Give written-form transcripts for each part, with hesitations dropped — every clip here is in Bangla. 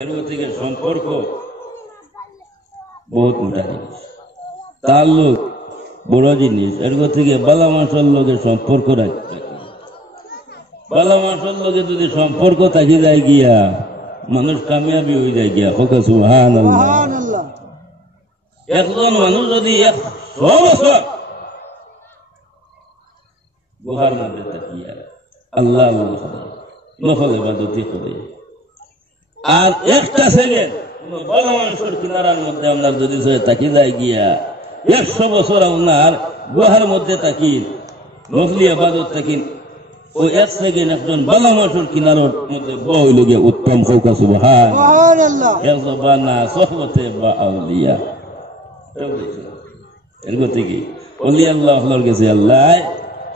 থেকে সম্পর্ক বহুত মোটা জিনিস, তাল্লুক বড় জিনিস। এর থেকে বালা মানুষের লগে সম্পর্ক রাখতে, বালা মানুষের লগে যদি সম্পর্ক থাকি যায় গিয়া মানুষ কামিয়াবি হয়ে যায় গিয়া। হোক সুবহানাল্লাহ। একজন মানুষ যদি 100 বছর গুহার মধ্যে থাকিয়া আল্লাহ নফল ইবাদতি করে, আর একটা সেকেন্ড বড় মানুষের কিনারার মধ্যে আপনার যদি তাকি যায় গিয়া 100 বছর আপনার গুহার মধ্যে থাকি নফলি ইবাদত থাকি, ওই 1 সেকেন্ড একজন বড় মানুষের কিনারার মধ্যে বইল গিয়া উত্তম। হোক সুবহানাল্লাহ। এজবানা সোহবতে বা আউলিয়া, এর গতি কি ওলি আল্লাহর কাছে আল্লাহ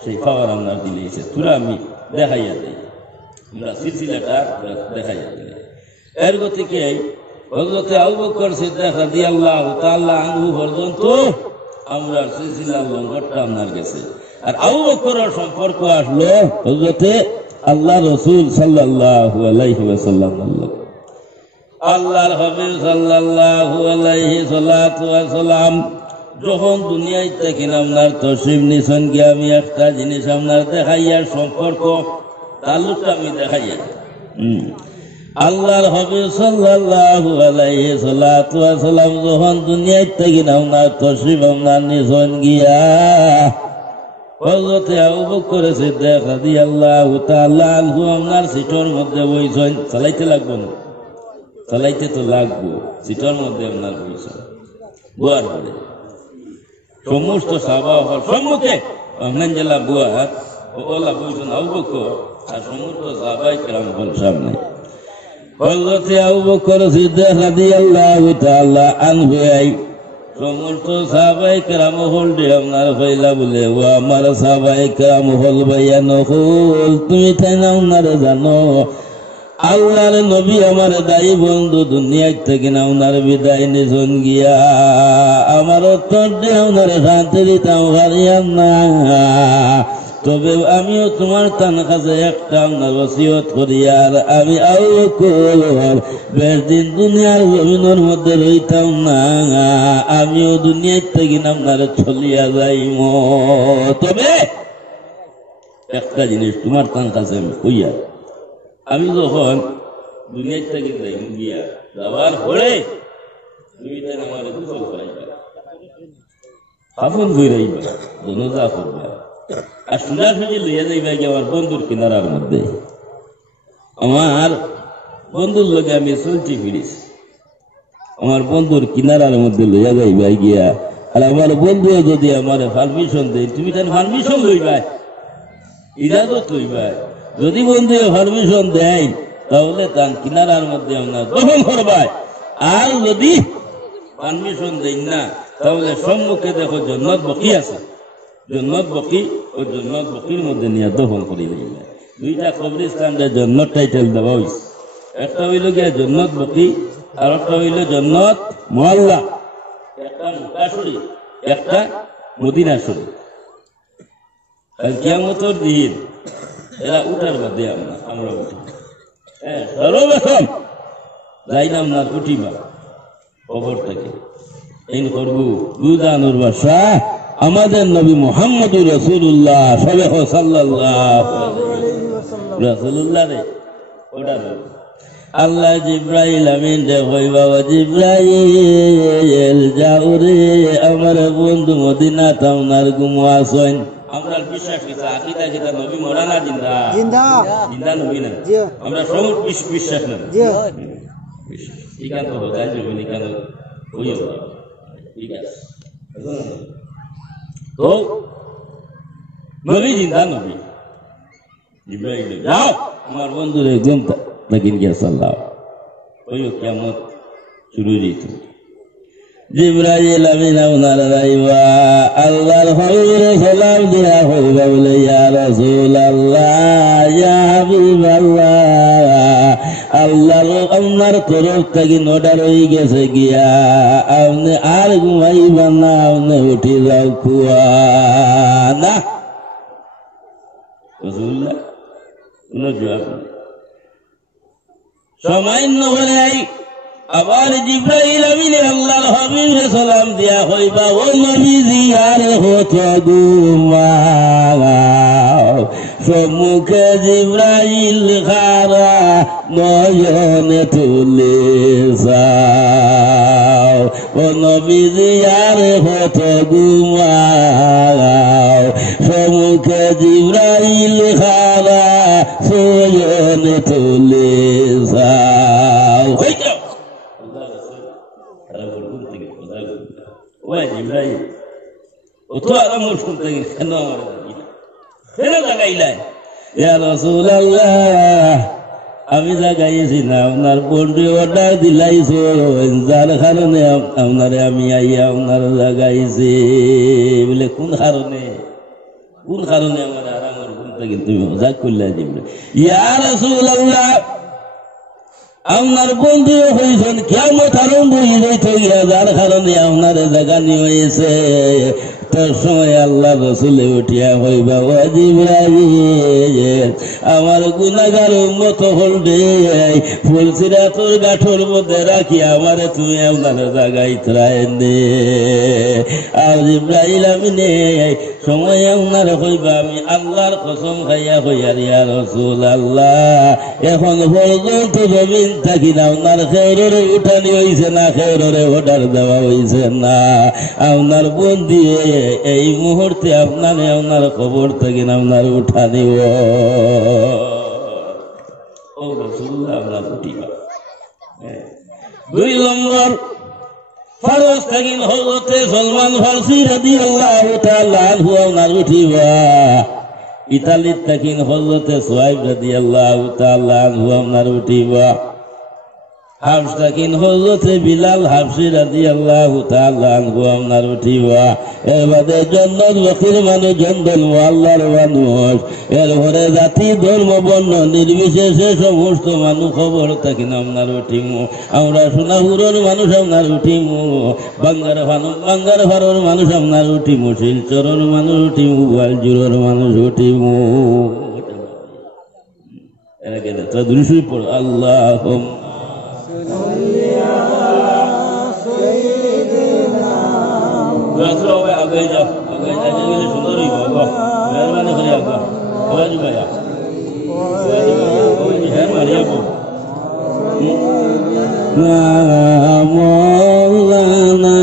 সেই পাওয়ার আপনার দিলেছে। তুরা আমি দেখাইয়া দেই, আমরা সিলসিলাটা দেখাইয়া দিই। এর গতি কি হযরতে আবু বকর সিদ্দিক রাদিয়াল্লাহু তাআলা আনহু পর্যন্ত আমরা সিলসিলার লঙ্গরটা আপনার কাছে। আর আবু বকরের সম্পর্ক আসলো হযরতে আল্লাহ রাসূল সাল্লাল্লাহু আলাইহি ওয়াসাল্লাম। আল্লাহর হাবিব সাল্লাল্লাহু আলাইহি সাল্লাতু ওয়াসাল্লাম যখন দুনিয়ায় থেকে আপনার তশরিফ নিছেন গিয়ে আমি একটা জিনিস আপনার দেখাইয়া সম্পর্ক তাল্লুকটা আমি দেখাইয়া। আল্লাহর হাবিব সাল্লাল্লাহু আলাইহি সাল্লাতু ওয়াসাল্লাম যখন দুনিয়ায় থেকে আপনার তশরিফ আপনার নিছেন গিয়া হযরতে আবু বকর সিদ্দিক রাদিয়াল্লাহু তাআলা আনহু আপনার সিটের মধ্যে বইছেন। চালাইতে লাগবে না, চালাইতে তো লাগবো। সিটের মধ্যে আপনার বইছেন, বুয়ার পরে সমস্ত সাহাবা সম্মুখে আপনার জেলা বুয়ার ওলা বইছেন আবু বকর, আর সমস্ত সাহাবায়ে কেরাম সামনে। হযরতে আবু বকর সিদ্দিক রাদিয়াল্লাহু তাআলা আনহু সমস্ত সাহাবায়ে কেরাম হলদে আপনার কইলা বলে, ও আমার সাহাবায়ে কেরাম হল ভাইয়া নকুল, তুমি তাই না আপনার জানো আল্লাহর নবী আমার দায়ী বন্ধু দুনিয়া থেকে না ওনার বিদায় নিজন গিয়া আমার উত্তর দিয়ে ওনার শান্তি দিতাম পারিয়াম না। তবে আমিও তোমার তার কাছে একটা আপনার ওসিয়ত করি, আর আমি বেশ দিন দুনিয়ার জমিনের মধ্যে রইতাম না, আমিও দুনিয়ার থেকে না আপনার চলিয়া যাইম। তবে একটা জিনিস তোমার তার কাছে আমি কইয়া, আমি যখন দুনিয়ার থেকে যাইম গিয়া যাওয়ার পরে তুমি তাই আমার দুঃখ করাইবা, আপন ধরাইবা, জনজা করবা, আর সোজাসুজি লইয়া যাইবা গিয়ে আমার বন্ধুর কিনারার মধ্যে। আমার বন্ধুর লগে আমি চলছি ফিরিছি, আমার বন্ধুর কিনারার মধ্যে লইয়া যাইবা গিয়া, আর আমার বন্ধু যদি আমার পারমিশন দেয় তুমি তার পারমিশন লইবা, ইজাজত লইবা। যদি বন্ধু পারমিশন দেয় তাহলে তার কিনারার মধ্যে আপনার দখল করবাই, আর যদি পারমিশন দেয় না তাহলে সম্মুখে দেখো জন্নত বকি আছে, জন্নত বকি ও জন্নত বকির মধ্যে নিয়ে দখল করে দিবে। দুইটা কবরিস্তানের জন্নত টাইটেল দেওয়া হয়েছে, একটা হইল গিয়া জন্নত বকি আর একটা হইল জন্নত মোহাল্লা, একটা মক্কা শরীফ একটা মদিনা শরীফ। কিয়ামতের দিন এরা উঠার বাদে আমরা উঠি, সর্বপ্রথম যাইলাম না উঠিবা কবর থেকে এই করবো দুদানুর বাসা আমাদের নবী মুহাম্মদুর রাসূলুল্লাহ সাল্লাল্লাহু রাসূলুল্লাহ রে ওটা আল্লাহ জিব্রাইল আমিন রে কইবা, ও জিব্রাইল যাও রে আমার বন্ধু মদিনা তাওনার গুমো আসেন। আমরা বিশ্বাস কিতা আকীদা কিতা নবী মরা না জিন্দা? জিন্দা, জিন্দা নবী না, আমরা সব বিশ্বাস না। ঠিক আছে, বোঝাই যাবে নি কেন হইও, ঠিক আছে। তো নবী জিন্দা নবী, জিব্রাইল যাও আমার বন্ধুর একদম লাগিন গিয়া সাল্লাহ হইও, কিয়ামত শুরু হইতো। জিব্রাইল আমিন আপনার রাইবা আল্লাহর হাবিবের সালাম দিয়া হইবা বলে, ইয়া রাসূলুল্লাহ ইয়া হাবিবাল্লাহ, আল্লাহর আপনার তরফ থেকে অর্ডার হয়ে গেছে গিয়া আপনি আর ঘুমাইবা না, আপনি উঠে যাও কুয়া না। রাসূলুল্লাহ কোনো জবাব সামান্য হলে আবার জিব্রাইল আমিন আল্লাহর হাবিবে সালাম দিয়া হইবা ও নবীজি আর হত ঘুমাও সম্মুখে জিব্রাইল খারা নয়নে তুলে যাও ও নবীজি আর হত ঘুমাও সম্মুখে জিব্রাইল খারা নয়নে তুলে যাও আমি জাগাইছি না আপনার বন্ধু অর্ডার দিলাইছো যার কারণে আপনারে আমি আইয়া আপনার জাগাইছি বলে কোন কারণে আমার আরামের ঘুম থেকে তুমি মজাক করলে দিবে ইয়া রাসূলুল্লাহ আপনার বন্ধু হয়েছেন কিয়ামত আরম্ভ হয়ে যাইতে গিয়া যার কারণে আপনার জাগানি হয়েছে তোর সময় আল্লাহ রসুলে উঠিয়া হইবা ও জিবরাইল আমার গুনাহগার উম্মত হলবে ফুলসিরা তোর গাঠর মধ্যে রাখি আমারে তুমি আপনার জাগাই ত্রাইনে আর জিবরাইল আমি নেই সময় আপনার হইবা আমি আল্লাহর কসম খাইয়া হইয়ার ইয়া রাসূলুল্লাহ এখন পর্যন্ত জমিন থাকি না আপনার খেউরে উঠানি হয়েছে না খেউরে অর্ডার দেওয়া হয়েছে না আপনার বন্দি এই মুহূর্তে আপনার খবর থেকে না আপনার উঠানি ও রাসূলুল্লাহ আপনার উঠিবা 2 নম্বর ফরজ থাকি হযরতে সলমান ফারসি রাদিয়াল্লাহু তাআলা আনহু আপনার উঠিবা ইতালির থাকি হযরতে সুহাইব রাদিয়াল্লাহু তাআলা আনহু আপনার উঠিবা হাফস থাকি হযরতে বিলাল হাফসি রাদিয়াল্লাহু তাআলা আনহু আপনার উঠিবা এর বাদে জান্নাত ওয়াকির মানুষ জান্নাতুল আল্লাহর মানুষ এর ঘরে জাতি ধর্ম বর্ণ নির্বিশেষে সমস্ত মানুষ খবর থাকি না আপনার উঠিমু আমরা সোনাপুরের মানুষ আপনার উঠিমু বাঙ্গার ভাড়ার মানুষ আপনার উঠিমু শিলচরের মানুষ উঠিমু গোয়ালজুরের মানুষ উঠিমু এর আগে তাদরুসই পড় আল্লাহুম্মা আগে যাও সুন্দর মেহরবানি করে আগে রাজু ভাইয়া মারিয়া মৌলানা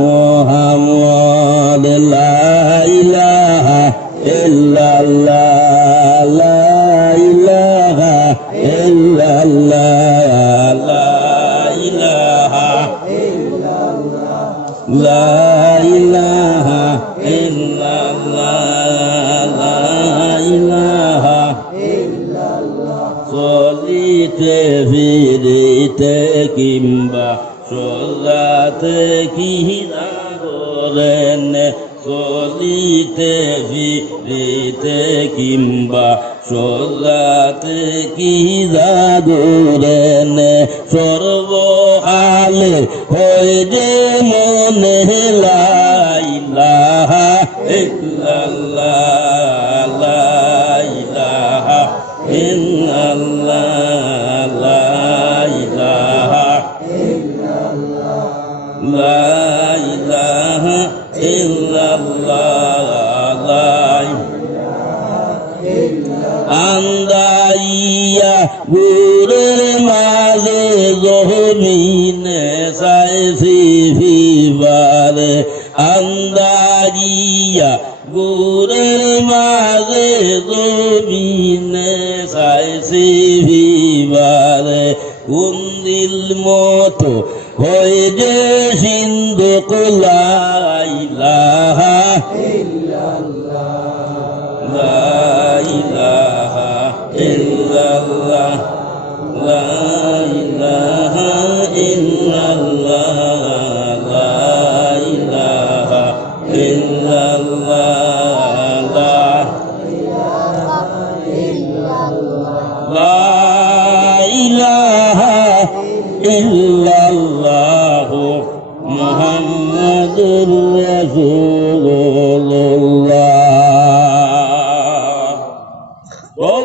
মুহাম্মদ লা ইলাহা ইল্লাল্লাহ লা ইলাহা ইল্লাল্লাহ লা ইলাহা ইল্লাল্লাহ লা ইলাহা ইল্লাল্লাহ লা ইলাহা ইল্লাল্লাহ চলিতে ফিরিতে কিংবা চলাতে কি করেন চলিতে ফিরিতে কিংবা চলাতে কি জাদুরেন সর্বকালে হয় যে মনে লা ইলাহা ইল্লাল্লাহ লা ইলাহা ইল্লাল্লাহ লা ইলাহা ইল্লাল্লাহ লা ইলাহা ইল্লাল্লাহ লা আন্দাইয়া গুরের মাঝে জমিনে চাইছি ফিবারে আন্দাইয়া গুরের মাঝে জমিনে চাইছি ফিবারে কোন দিল মতো হয়ে যে সিন্ধু লা ইলাহা ইল্লাল্লাহ লা ইলাহা ইল্লাল্লাহ লা ইলাহা ইল্লাল্লাহ লা ইলাহা ইল্লাল্লাহ লা ইলাহা ইল্লাল্লাহ মুহাম্মাদুর রাসূলুল্লাহ বল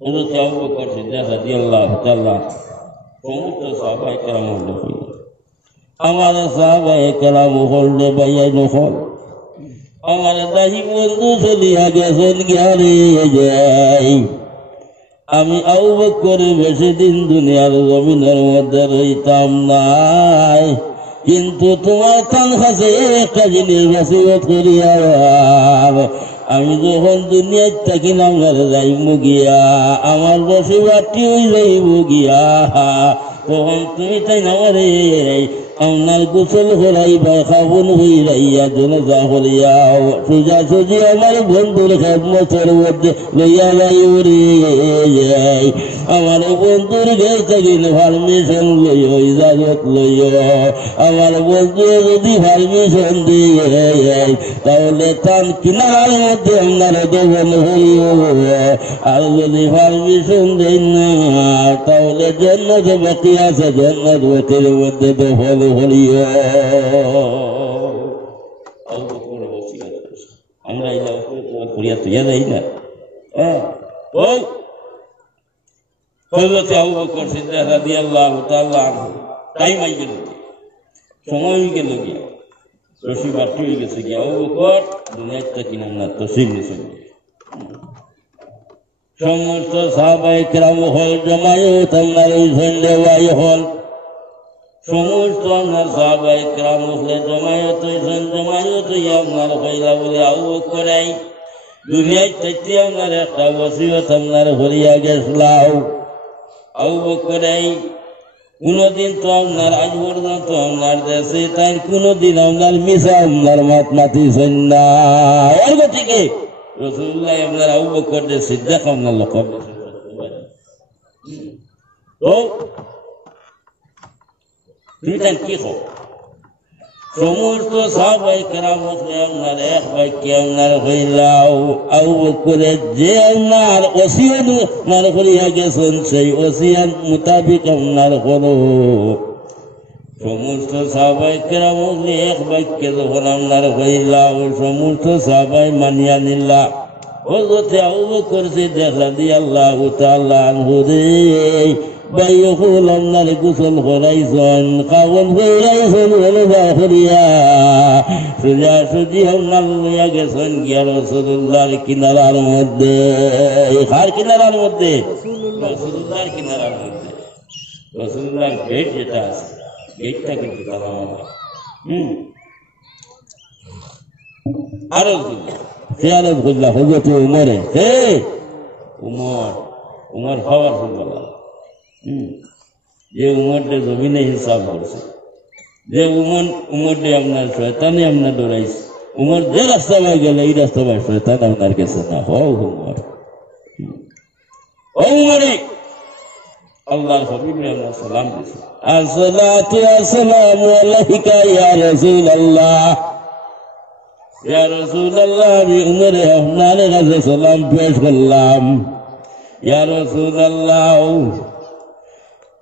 হযরত আবু বকর সিদ্দিক রাদিয়াল্লাহু তাআলা সমস্ত সাহাবায়ে কেরাম হল আমার সাহাবায়ে কেরাম হল ভাইয়া নফল আমার দাহি বন্ধু চলিয়া গেছেন জ্ঞানে যাই আমি আবু বকর বেশি দিন দুনিয়ার জমিনের মধ্যে রইতাম নাই কিন্তু তোমার কান কাছে একটা জিনিস নসিহত করিয়া আমি যখন দুনিয়ায় থাকিলাম যাইব গিয়া আমার বসিবাটি হয়ে যাইব গিয়া তখন তুমি তাই না আপনার গোসল করাইবা খাবন হইয়া জনতা করিয়া সোজা সুজি আমার বন্ধুর খেদমতের মধ্যে লইয়া যাইব রে আমার বন্ধুর ঘর থাকিলে পারমিশন লইও ইজাজত লইও আমার বন্ধু যদি পারমিশন দিয়ে তাহলে তার কিনার মধ্যে আপনার দোকান হইও আর যদি পারমিশন দেন না তাহলে জন্নত বাকি আছে জন্নত বাকির মধ্যে দখল হইও আমরা করিয়া তুইয়া যাই না বল হযরতে আবু বকর সিদ্দিক রাদিয়াল্লাহু তাআলা আনহু টাইম আই গেল সময় হয়ে গেল গিয়া রশি বাটি হয়ে গেছে গিয়া আবু বকর দুনিয়ার থেকে না তসলিম নিছেন সমস্ত সাহাবায়ে কেরাম হল জমায়েত আল্লাহর সঙ্গে ওয়াই হল সমস্ত আপনার সাহাবায়ে কেরাম হলে জমায়েত হইছেন জমায়েত হইয়া আপনার হইলা বলে আবু বকর এই দুনিয়ার থেকে আপনার একটা ওসিয়ত আপনার হইয়া গেছলাও আবু বকর এই কোনদিন তো আপনার আজ পর্যন্ত আপনার দেশে তাই কোনদিন আপনার মিশা আপনার মাত মাতিছেন না এর গতিকে রাসূলুল্লাহ আপনার আবু বকর যে সিদ্দিক আপনার লকব তো তুমি তাই কি হো সমস্ত সাহাবায়ে কেরাম আপনার এক বাক্যে আপনার হইলাও আবু বকরের যে আপনার ওসিয়ত আপনার করিয়া গেছেন সেই ওসিয়ত মোতাবিক আপনার হলো সমস্ত সাহাবায়ে কেরাম এক বাক্যে যখন আপনার হইলাও সমস্ত সাহাবায়ে মানিয়া নিলা হযরতে আবু বকর সিদ্দিক রাদিয়াল্লাহু তাআলা আনহু বাইয়ুল আপনার গোসল করাইছেন খাওয়ান করাইছেন হলবা করিয়া সোজা সুজি আপনার লইয়া গেছেন গিয়া রাসূলুল্লাহর কিনারার মধ্যে কার কিনারার মধ্যে রাসূলুল্লাহর কিনারার মধ্যে রাসূলুল্লাহর গেট যেটা আছে গেটটা কিন্তু তালাম আরো খেয়ালত করলা হযরত উমরে হে উমর হওয়ার বলা যে উমরটা জমিনে হিসাব করছে যে উমরটি আপনার শয়তানে আপনার ডরাইছে উমর যে রাস্তা পাই গেলে এই রাস্তা পাই শয়তান আপনার কাছে না হও উমর ও উমরে আল্লাহর হাবিবে আমরা সালাম দিছি আসসালাতু ওয়াসসালামু আলাইকা ইয়া রাসূলুল্লাহ ইয়া রাসূলুল্লাহ আমি উমরে আপনার কাছে সালাম পেশ করলাম ইয়া রাসূলুল্লাহ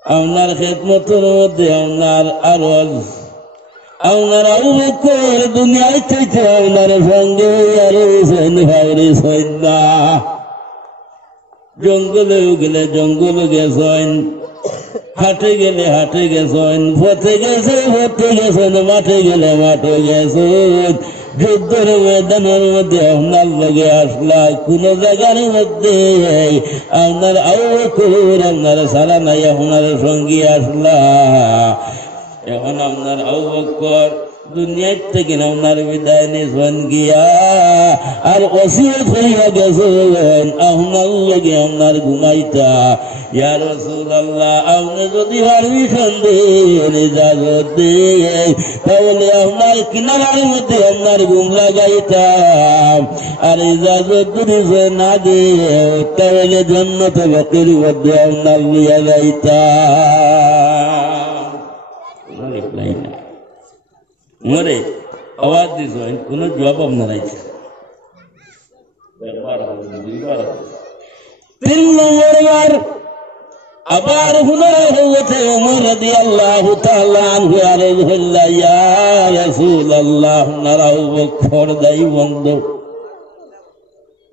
আপনার খেদমতের মধ্যে আপনার আরজ আপনার আবু বকর দুনিয়ায় চাইতে আপনার সঙ্গে জঙ্গলে গেলে জঙ্গল গেছেন হাটে গেলে হাটে গেছেন পথে গেছেন মাঠে গেলে মাঠে গেছেন যুদ্ধের ময়দানের মধ্যে আপনার লগে আসলা কোন জায়গার মধ্যে আপনার আবু বকর আপনার সারা নাই আপনার সঙ্গী আসলা এখন আপনার আবু বকর দুনিয়ার থেকে আপনার বিদায় নিয়েছেন গিয়া আর ওসিয়ত হইয়া গেছেন আপনার লগে আপনার ঘুমাইতা ইয়া রাসূলুল্লাহ আপনি যদি পারমিশন দেন ইজাজত দেন তাহলে আপনার কিনারার মধ্যে আপনার ঘুম লাগাইতাম আর ইজাজত যদি না দেন তাহলে জান্নাতে বাকির মধ্যে আপনার লিয়া যাইতাম মরে আওয়াজ দিয়েছেন কোন জবাব আপনার আছে 3 নম্বর বার আবার হুনার হতে ওমর রাদিয়াল্লাহু তাআলা আনহু আরজ হল্লা ইয়া রাসূলুল্লাহ নারাউ বকর দাই বন্ধ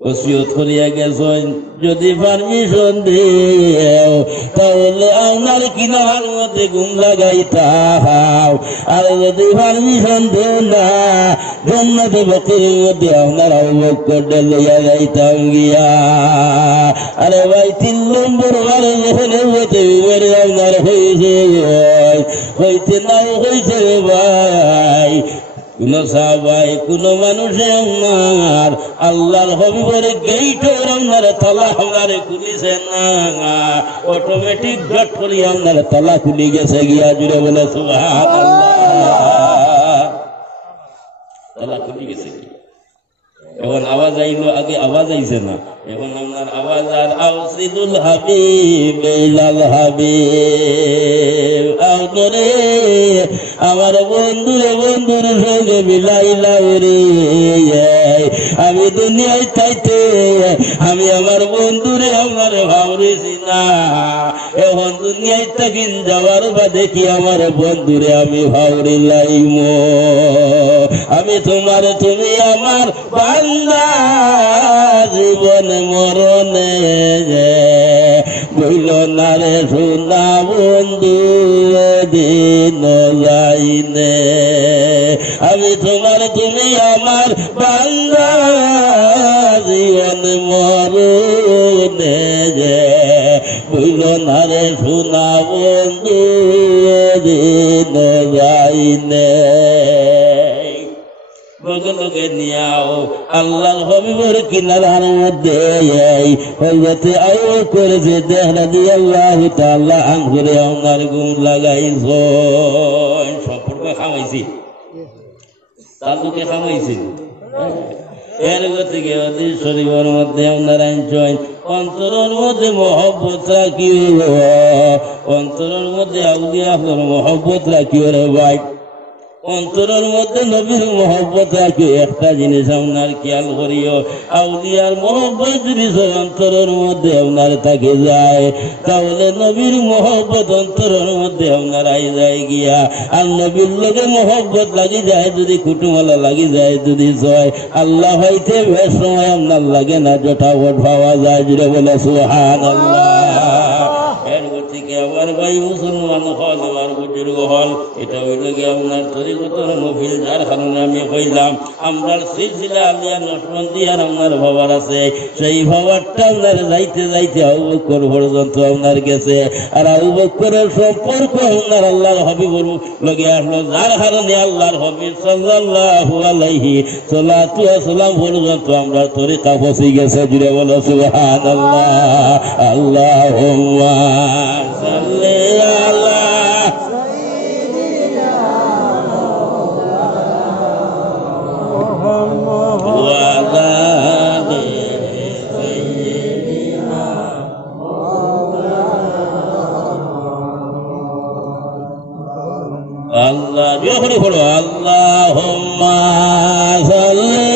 ও ওসিয়ত করিয়া গেছেন যদি পারমিশন দেও তাহলে আপনার কিনার মধ্যে ঘুম লাগাইতাম আর যদি পারমিশন দেও না জান্নাতে বাকির মধ্যে আপনার আবু বকর লইয়া যাইতাম গিয়া আরে ভাই 3 নম্বর বারে যখন হইতে উপরে আপনার হয়েছে হইতে নাও হয়েছে ভাই কোন সাহাবাই কোন মানুষে আমার আল্লাহর হবিবের গেইট আপনার তালা আপনারে খুলিছে না অটোমেটিক জট করি আপনার তালা খুলি গেছে গিয়া জুড়ে বলে সুবহানাল্লাহ তালা খুলি গেছে এখন আওয়াজ আইলো আগে আওয়াজ আইছে না এখন আপনার আওয়াজ আর আউসিদুল হাবিব ইলাল হাবিব আউরে আমার বন্ধুর সঙ্গে মিলাইলাম রে আমি দুনিয়ায় চাইতে আমি আমার বন্ধুরে আমার ভাবরেছি না এখন দুনিয়ায় থাকিন যাওয়ার বাদে কি আমার বন্ধুরে আমি ভাবরে লাইম আমি তোমার তুমি আমার বান্দা জীবন মরণে বইল না রে সোনা বন্ধু দিন যাইনে আমি তোমার তুমি আমার বান্দা জীবন মরণে বইল না রে সোনা বন্ধু দিন যাইনে বগলকে নিয়াও আল্লাহর হবিবের কিনারার মধ্যে হযরতে আবু বকর রাদিয়াল্লাহু তাআলা আনহুরে ওনার গুণ লাগাইছো সম্পর্ক খামাইছি তালুকে খামাইছি এর গতিকে হাদিস শরীফের মধ্যে ওনার আনছেন অন্তরের মধ্যে মহব্বত রাখিও অন্তরের মধ্যে আউলিয়ার মহব্বত রাখিও রে ভাই অন্তরের মধ্যে নবীর মহব্বত রাখি একটা জিনিস আপনার খেয়াল করিও আউলিয়ার মহব্বত যদি অন্তরের মধ্যে আপনার থাকে যায় তাহলে নবীর মহব্বত অন্তরের মধ্যে আপনার আই যায় গিয়া আর নবীর লোকে মহব্বত লাগি যায় যদি কুটুমালা লাগি যায় যদি জয় আল্লাহ হইতে বেশ সময় আপনার লাগে না জটাফট পাওয়া যায় যেটা বলে সুবহানাল্লাহ আমার ভাই মুসলমান হল আমার বুজুর্গ হল এটা হইল গিয়ে আপনার তরিকত নফিল যার কারণে আমি কইলাম আমরা সিলসিলা আলিয়া নকশবন্দি আর আপনার ভাবার আছে সেই ভাবারটা আপনার যাইতে যাইতে আবু বকর পর্যন্ত আপনার গেছে আর আবু বকরের সম্পর্ক আপনার আল্লাহর হাবিবের লগে আসলো যার কারণে আল্লাহর হাবিব সাল্লাল্লাহু আলাইহি সাল্লাতু ওয়া সাল্লাম পর্যন্ত আমরা তরিকা পৌঁছে গেছে জুড়ে বলো সুবহানাল্লাহ আল্লাহুম্মা সাল্লি আলা মুহাম্মদ ওয়া আলা সাইয়্যিদিনা আল্লাহ জোরে বলো আল্লাহুম্মা সাল্লি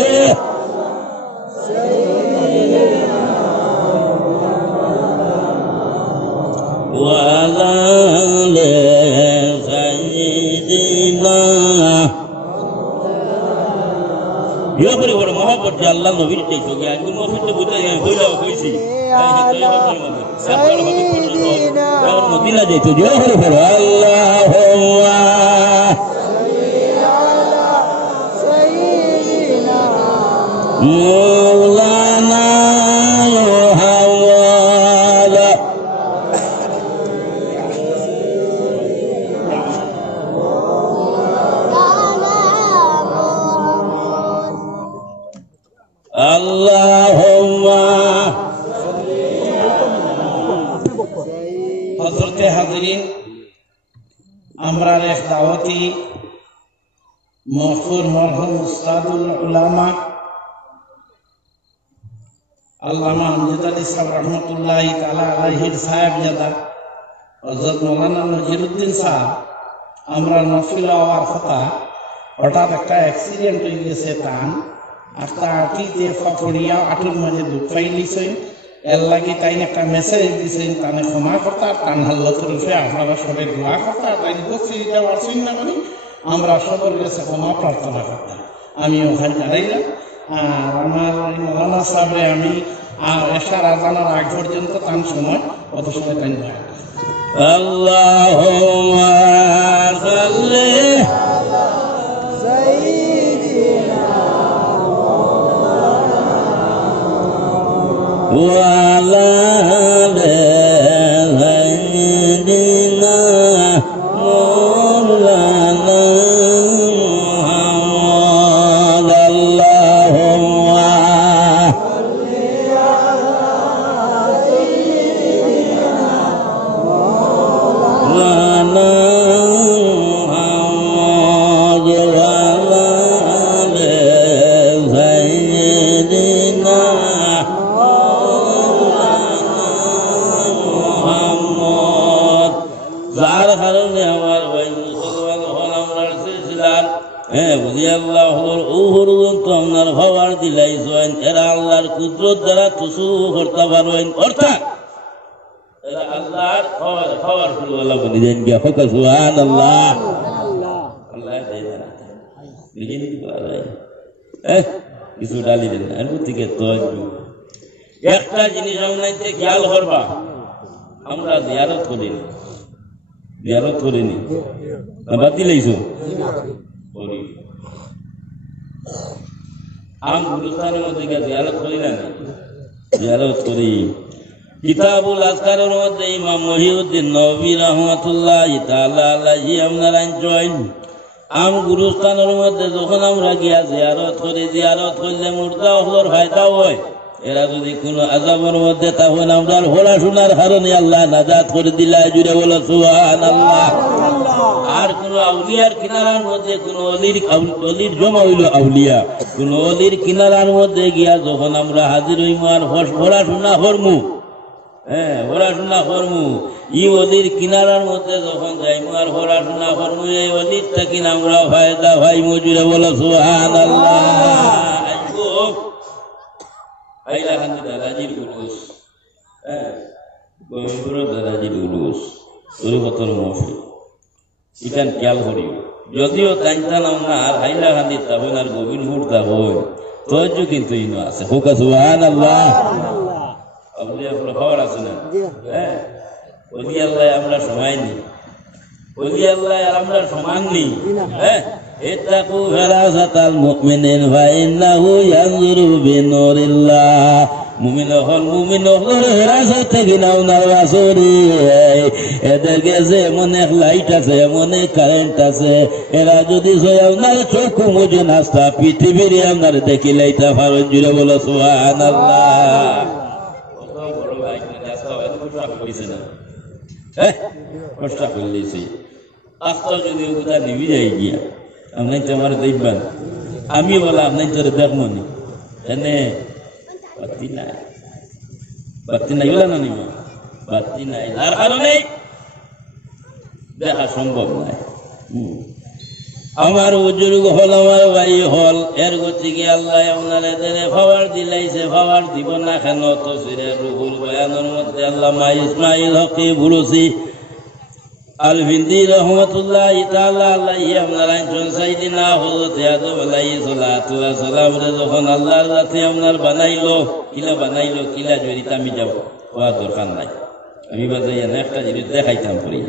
मोहब्बत अल्लाह नबीर देखोगे आज मोहब्बत बुझा कइसी मदीना जेतो जो अल्लाहुम्मा मौलाना महफूर मरहूम उस्तादुल उलामा अल्लामा अमजद अली साहब रहमतुल्लाहि ताला अलैहि साहब जादा हजरत मौलाना नजीरुद्दीन साहब আমরা নফিল হওয়ার কথা হঠাৎ একটা অ্যাক্সিডেন্ট হয়ে গেছে টান আটটা আটিতে ফকরিয়া আটুর মাঝে দুঃখ পাইলিছেন এর লাগি তাই একটা মেসেজ দিছেন তানে ক্ষমা করতা টান হাল্লাতের রূপে আপনারা সবাই দোয়া করতা তাই বসিয়ে যাওয়ার চিন্তা করি আমরা সবার কাছে ক্ষমা প্রার্থনা করতাম আমি ওখানে দাঁড়াইলাম আর আমার মৌলানা সাহেবরে আমি এশার আজানের আগ পর্যন্ত তার সময় অত সময় তাই আল্লাহুম্মা সাল্লি ওয়া আলা সাইয়্যিদিনা মাওলানা মুহাম্মদ আল্লাহুম্মা এরা আল্লাহর কুদরত দ্বারা তুসু করতে পারবেন অর্থাৎ এরা আল্লাহর খাবার ফুলওয়ালা বনি দেন গিয়া হোক সুবহানাল্লাহ আল্লাহ দেয় না নিজে নিজে করা যায় কিছু ডালি দেন এর থেকে তো একটা জিনিস আমরা খেয়াল করবা আমরা জিয়ারত করিনি বাদ দিলেইছো করি আম গুরুস্থানের মধ্যে গিয়ে জিয়ারত করি না জিয়ারত করি কিতাবুল আজকারের মধ্যে ইমাম মহিউদ্দিন নববী রাহমাতুল্লাহি তাআলা আলাইহি আপনারা জয়েন আম গুরুস্থানের মধ্যে যখন আমরা গিয়া জিয়ারত করলে মুর্দা হলোর ফায়দা হয় এরা যদি কোনো আযাবের মধ্যে তখন আমরা পড়াশোনার কারণে আল্লাহ নাজাত করে দিলা জুড়ে বলো সুবহানাল্লাহ আর কোন আউলিয়ার কিনারার মধ্যে কোন অলির জমা হইল আউলিয়া কোন অলির কিনারার মধ্যে গিয়া যখন আমরা হাজির হইমু আর পড়াশোনা করমু পড়াশোনা করমু ই অলির কিনারার মধ্যে যখন যাইমু আর পড়াশোনা করমু এই অলির থাকি আমরা ফায়দা পাইমু জুড়ে বলো সুবহানাল্লাহ হাইলাকান্দি দাদাজির উরুস গোবিন্দপুর দাদাজির উরুস উরুবতর মহফিল ইখান খেয়াল করি যদিও তাইতান আপনার হাইলাকান্দি তাহন আর গোবিন্দপুর তাহন তজ্জ কিন্তু ইনো আছে হোক সুবহানাল্লাহ আপনি আপনার খবর আছে না ওলি আল্লাহ আমরা সময় নি ওলি আল্লাহ আর আমরা সমান নি ইত্তাকু ফিরাসাতাল মুমিনিন ফাইন্নাহু ইয়ানজুরু বিনুরিল্লাহ মুমিন হল ফিরাসাত থেকে নাও না রাসূলি এদেরকে যে মনে লাইট আছে মনে কারেন্ট আছে এরা যদি আপনার চোখ মুজে নাস্তা পৃথিবীর আপনার দেখি লাইটা ফারুন জুড়ে বলো সুবহানাল্লাহ কত বড় লাইট রাস্তা হইছে না কষ্ট করলেছি আস্তা যদি ওটা নিবি যাই গিয়া আপনি তো আমার দেখবেন আমি বলা আপনি তোর দেখবো নি এনে বাতি নাই বলে না নিবা বাতি নাই তার কারণে দেখা সম্ভব নাই আমার বুজুর্গ হল আমার ভাই হল এর গতিকে আল্লাহ আপনার এদের খাবার দিলাইছে খাবার দিব না কেন তসিরের রুহুল বয়ানের মধ্যে আল্লামা ইসমাইল হকি বুলুসি আল হিন্দি রহমতুল্লাহ তাআলা আলাইহি আপনারা সাইয়্যিদিনা হযরত আদম আলাইহিস সালাতু ওয়াস সালাম যখন আল্লাহর জাতি আপনার বানাইলো কিলা জড়িত আমি যাব ওয়া দরকার নাই আমি বাজাইয়া একটা জিনিস দেখাইতাম করি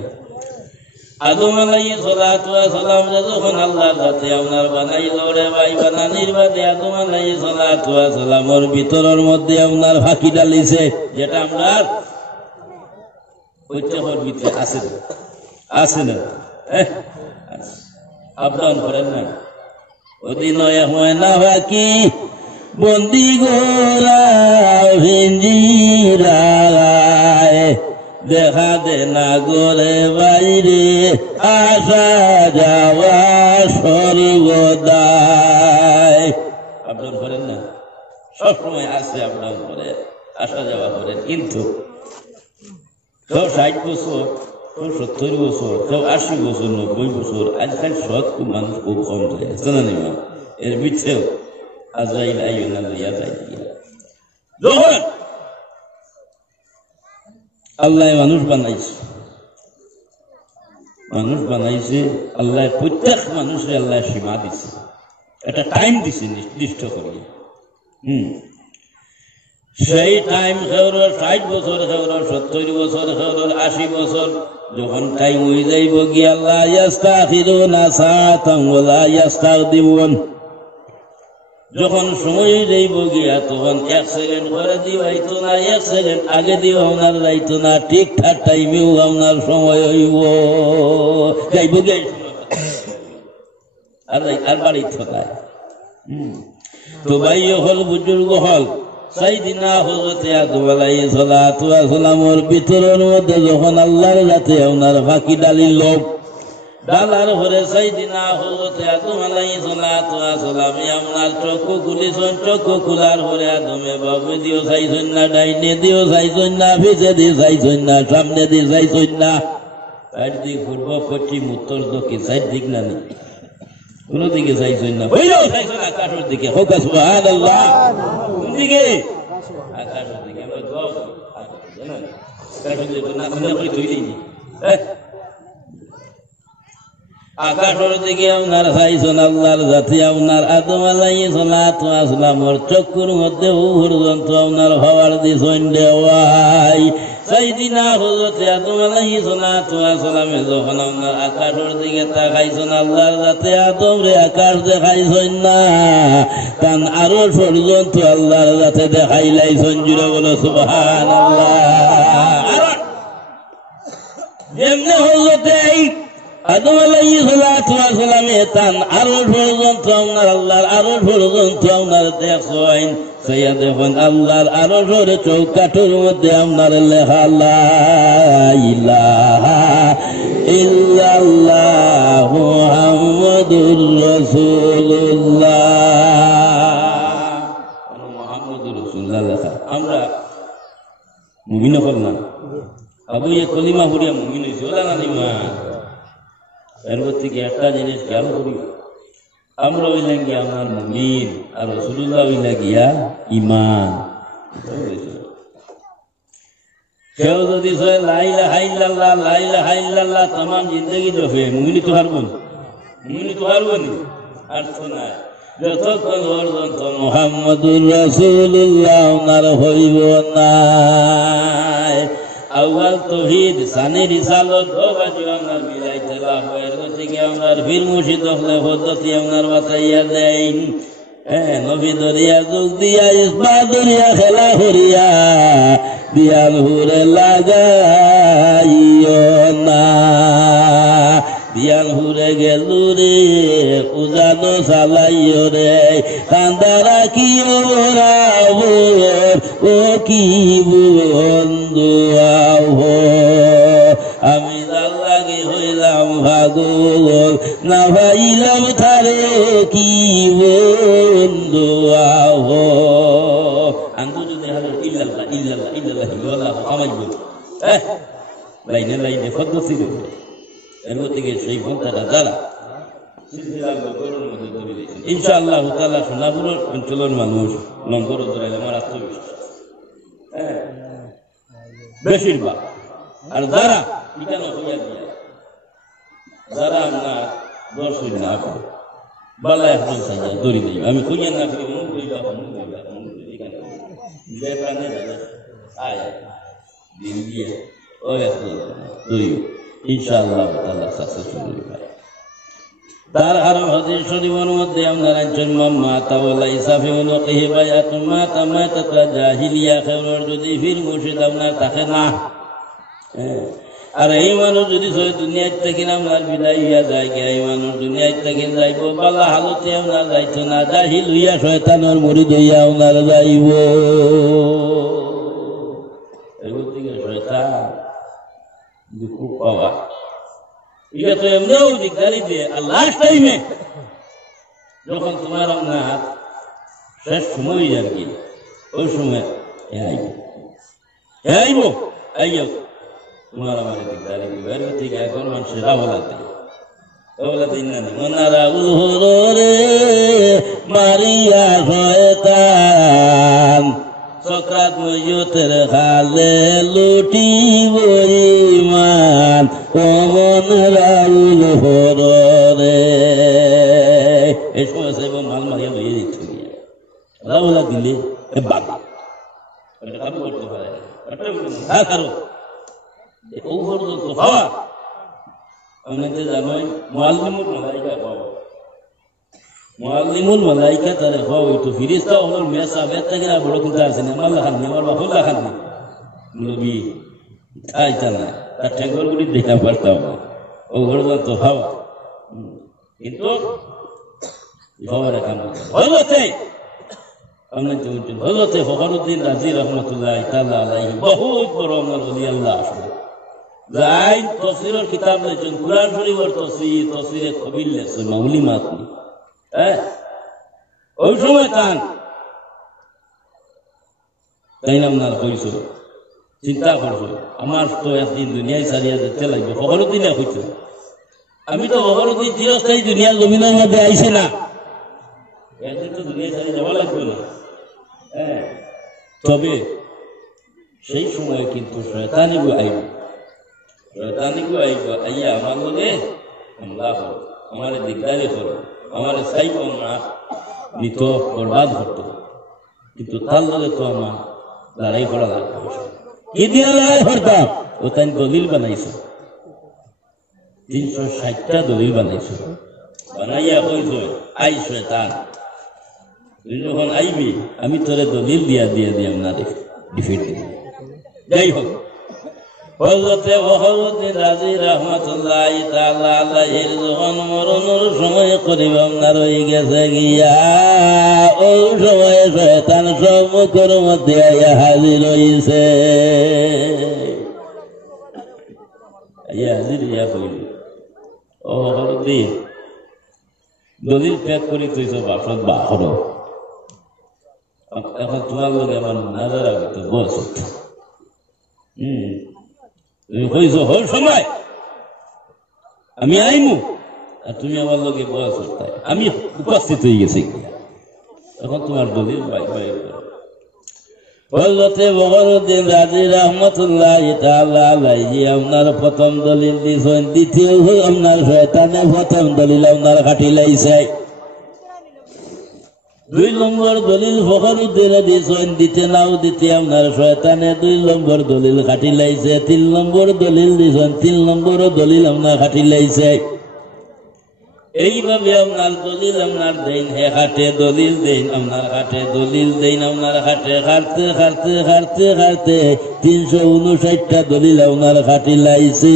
আদম আলাইহিস সালাতু ওয়াস সালাম যখন আল্লাহর জাতি আপনার বানাইলো রে ভাই বানানির বাদে আদম আলাইহিস সালাতু ওয়াস সালামের ভিতরের মধ্যে আপনার ফাঁকি ডালিছে যেটা আমরা ওইটার ভিতরে আছে না আবদান করেন না ওদিন হয় না কি বন্দি গোরা ভিঞ্জিরায় দেখা দে না গোরে বাইরে আসা যাওয়া সর্বদায় আবদান করেন না সবসময় আসে আবদান করে আসা যাওয়া করেন কিন্তু কেউ 60 বছর কেউ 70 বছর কেউ 80 বছর 90 বছর আজকাল সৎ খুব মানুষ খুব কম যায় জানা নেই এর ভিতরেও আজরাইল আইয়ুনা লিয়া যায় যখন আল্লাহ মানুষ বানাইছে আল্লাহ প্রত্যেক মানুষের আল্লাহ সীমা দিছে একটা টাইম দিছে নির্দিষ্ট করে সেই টাইম খেউর 60 বছর খেউর 70 বছর খেউর 80 বছর যখন টাইম হয়ে যাইব গিয়া লা ইস্তাখিরুনা সাআতান ওয়া লা ইস্তাকদিমুন যখন সময় যাইব গিয়া তখন 1 সেকেন্ড পরে দিবাইতো না 1 সেকেন্ড আগে দিও আপনার যাইতো না ঠিকঠাক টাইমেও আপনার সময় হইব যাইব গিয়া আর বাড়ি থাকায় তো ভাই হল বুজুর্গ হল সাইদিনা হযরত আদম আলাইহিস সালাতু ওয়াস সালামের ভিতরের মধ্যে যখন আল্লাহর রাতে ওনার ফাঁকি ডালিল ডালার পরে সাইদিনা হযরত আদম আলাইহিস সালাতু ওয়াস সালাম ওনার চক্ষু খুলিছেন চক্ষু খোলার পরে আদমে বামে দিও চাইছেন না ডাইনে দিও চাইছেন না পিছে দিয়ে চাইছেন না সামনে দিয়ে চাইছেন না চারদিক পূর্ব পশ্চিম উত্তর দক্ষিণ চারদিক না কোন দিকে চাইছেন না বইলেও চাইছেন আকাশের দিকে হোক সুবহানাল্লাহ কোন দিকে আকাশের দিকে আমরা দোয়া জানেন আকাশের দিকে না আমরা কই তৈরি আকাশের দিকে আপনার চাইছেন আল্লাহর জাতি আপনার আদম আলাইহিস সালাতু ওয়াস সালামের চক্ষুর মধ্যে পর্যন্ত আপনার হওয়ার দিছেন দেওয়াই সাইদিনা হযরত আদম আলাইহিস সালাতু ওয়াস সালামে যখন আপনার আকাশের দিকে তাকাইছেন আল্লাহর জাতি আদম রে আকাশ দেখাইছেন না কারণ আরো পর্যন্ত আল্লাহর জাতি দেখাইলাইছেন জুড়ে বলো সুবহানাল্লাহ যেমনে হযরত আদম আলাইহিস সালাতু ওয়াস সালামে তান আরো পর্যন্ত আপনার আল্লাহর আরো পর্যন্ত আপনার দেখছেন সেইয়া দেখুন আল্লাহর আরো জোরে চৌকাঠের মধ্যে আপনার লেখা লা ইলাহা ইল্লাল্লাহ মুহাম্মাদুর রাসূলুল্লাহ মুহাম্মাদুর রাসূলুল্লাহ লেখা আমরা মুমিন হলাম আবু এই কলিমা পড়িয়া মুমিন হইছে ওলা না নিমা এর থেকে একটা জিনিস খেয়াল করি আমরা হইলাম গিয়া আমার মুমিন আর রাসূলুল্লাহ হইলা গিয়া ঈমান কেউ যদি কয় লা ইলাহা ইল্লাল্লাহ লা ইলাহা ইল্লাল্লাহ तमाम जिंदगी জপে মুমিন তো হারবো আর শোনা যতক্ষণ পর্যন্ত মুহাম্মাদুর রাসূলুল্লাহ ওনার হইব না আউয়াল তাওহীদ সানে রিসালত বাজু আমার মিলাইতে লাহের থেকে আমার বীর মুর্শিদ হলে পদ্ধতি আমার বাতাইয়া দেন নবী দরিয়া যুগ দিয়া ইসবা দরিয়া খেলা হরিয়া দিয়াল হুরে লাগাইও না দিয়াল হুরে গেল রে উজানো চালাইও রে কান্দা রাখিও রাবর ও কি বন্ধু আমি লাগে হইলাম ভাগল না ভাইলাম তারে কি বন্ধু আন্দু যদি হাজার ইল্লাল্লাহ ইল্লাল্লাহ ইল্লাল্লাহ ইল্লাল্লাহ আমাইব লাইনে লাইনে পদ্ধতি এর থেকে সেই পন্থাটা দ্বারা ইনশাআল্লাহ তাআলা সোনাপুর অঞ্চলের মানুষ নম্বর ধরাইলে আমার আত্মবিশ্বাস বেশিরভাগ আর যারা ঠিকানা হইয়া দিয়া যারা আমরা দর্শন না করে বালা এখন সাজা দড়ি দিই আমি খুঁজে না করি মন করি যাবো মন করি যাবো মন করি ঠিকানা নিজের প্রাণে আয় দিন দিয়ে ও এখন দড়ি ইনশাআল্লাহ তাআলা সাকসেসফুল হবে তার হারাম হাদিস শরীফের মধ্যে আমরা জন্ম মাতা ওয়ালা ইসাফি ওয়ালা কিবায়াত মাতা মাতা জাহিলিয়া খবর যদি ফির মুর্শিদ আমরা থাকে না আর এই মানুষ যদি দুনিয়া থেকে আমরা বিদায় হইয়া যায় এই মানুষ দুনিয়া থেকে যাইব বালা হালতে আমরা যাইতো না জাহিল হইয়া শয়তানের মুরিদ হইয়া আমরা যাইব এগুলো থেকে শয়তান দুঃখ পাওয়া এটা তো এমনিও দিকদারি দিয়ে আর লাস্ট টাইমে যখন তোমার আপনার শেষ সময় আর কি ওই সময় আইব আইব তোমার আমার দিকদারি দিবার থেকে এখন মানুষের বলাতে না মনারা উহরে মারিয়া শয়তান সকাত ময়ুতের খালে লুটি বইমান কমন রাউল হরে এই সময় সাহেব মাল মারিয়া লইয়ে দিচ্ছ বলা দিলে আর কারো ও পর্যন্ত হওয়া অনেকে জানোই মুআল্লিমুল মালাইকা পাওয়া মুআল্লিমুল মালাইকা তারে হওয়া হইতো ফিরিস্তা হল মেসা বেত্তাকে না বড় কিন্তু আছে না মাল্লা খান আমার বাহুল্লা খান নবী তাইতা না তার ঠেঙ্গর গুলি দেখা পারতাম ও পর্যন্ত হওয়া কিন্তু হওয়ার কাম হজরতে হজরতে ফখরুদ্দিন রাজি রহমতুল্লাহ তাআলা আলাইহি বহুত বড় ওমর রাদিয়াল্লাহু আনহু যাই তাফসীরের কিতাব লেখেন কুরআন শরীফের তাফসীরে কবির লেখেন মাউলি মাতনি ওই সময় তাই নাম না কইছো চিন্তা করছো আমার তো একদিন দুনিয়ায় সারিয়া যেতে লাগবে ফখরুদ্দিনে হইতো আমি তো ফখরুদ্দিন চিরস্থায়ী দুনিয়ার জমিনের মধ্যে আইছি না একদিন তো দুনিয়ায় সারিয়ে যাওয়া লাগবে না তবে সেই সময় কিন্তু শয়তানিগু আইব আইয়া আমার লগে হামলা করো আমার দিকদারি করো আমার সাইব না নিত বরবাদ করতো কিন্তু তার লগে তো আমার লড়াই করা লাগবে কি দিয়ে লড়াই করতাম ও তাই দলিল বানাইছে 360টা দলিল বানাইছে বানাইয়া কইছো আই শয়তান তুই যখন আইবি আমি তোরে দলিল দিয়া আপনার ডিফিট দিব যাই হোক হযরতে ফখরুদ্দিন রাজি রাহমাতুল্লাহি তাআলা আলাইহির যখন মরণের সময় করিব আপনার হয়ে গেছে গিয়া ওই সময় শয়তান সম্মুখের মধ্যে আইয়া হাজির হইছে ইয়া কইল ও ফখরুদ্দিন দলিল প্যাক করি তুই সব বাসত বাহর এখন তোমার লগে আমার নাজার আগে তো বস তুমি কইছো হল সময় আমি আইমু আর তুমি আমার লগে বস আমি উপস্থিত হয়ে গেছি এখন তোমার দলিল বাই বাই হযরতে ফখরুদ্দিন রাজি রাহমাতুল্লাহি তাআলা আলাইহি আপনার প্রথম দলিল দিছেন দ্বিতীয় আপনার শয়তানে প্রথম দলিল আপনার খাটি লাইছে 2 নম্বর দলিল ফখরুদ্দিনে দিছেন দিতে নাও দিতে আপনার শয়তানে 2 নম্বর দলিল খাটি লাইছে 3 নম্বর দলিল দিছেন 3 নম্বর দলিল আপনার খাটি লাইছে এইভাবে আপনার দলিল আপনার দেন হে হাটে দলিল দেন আপনার হাটে দলিল দেন আপনার হাটে হাঁটতে হাঁটতে হাঁটতে হাঁটতে 359টা দলিল আপনার হাটি লাইছে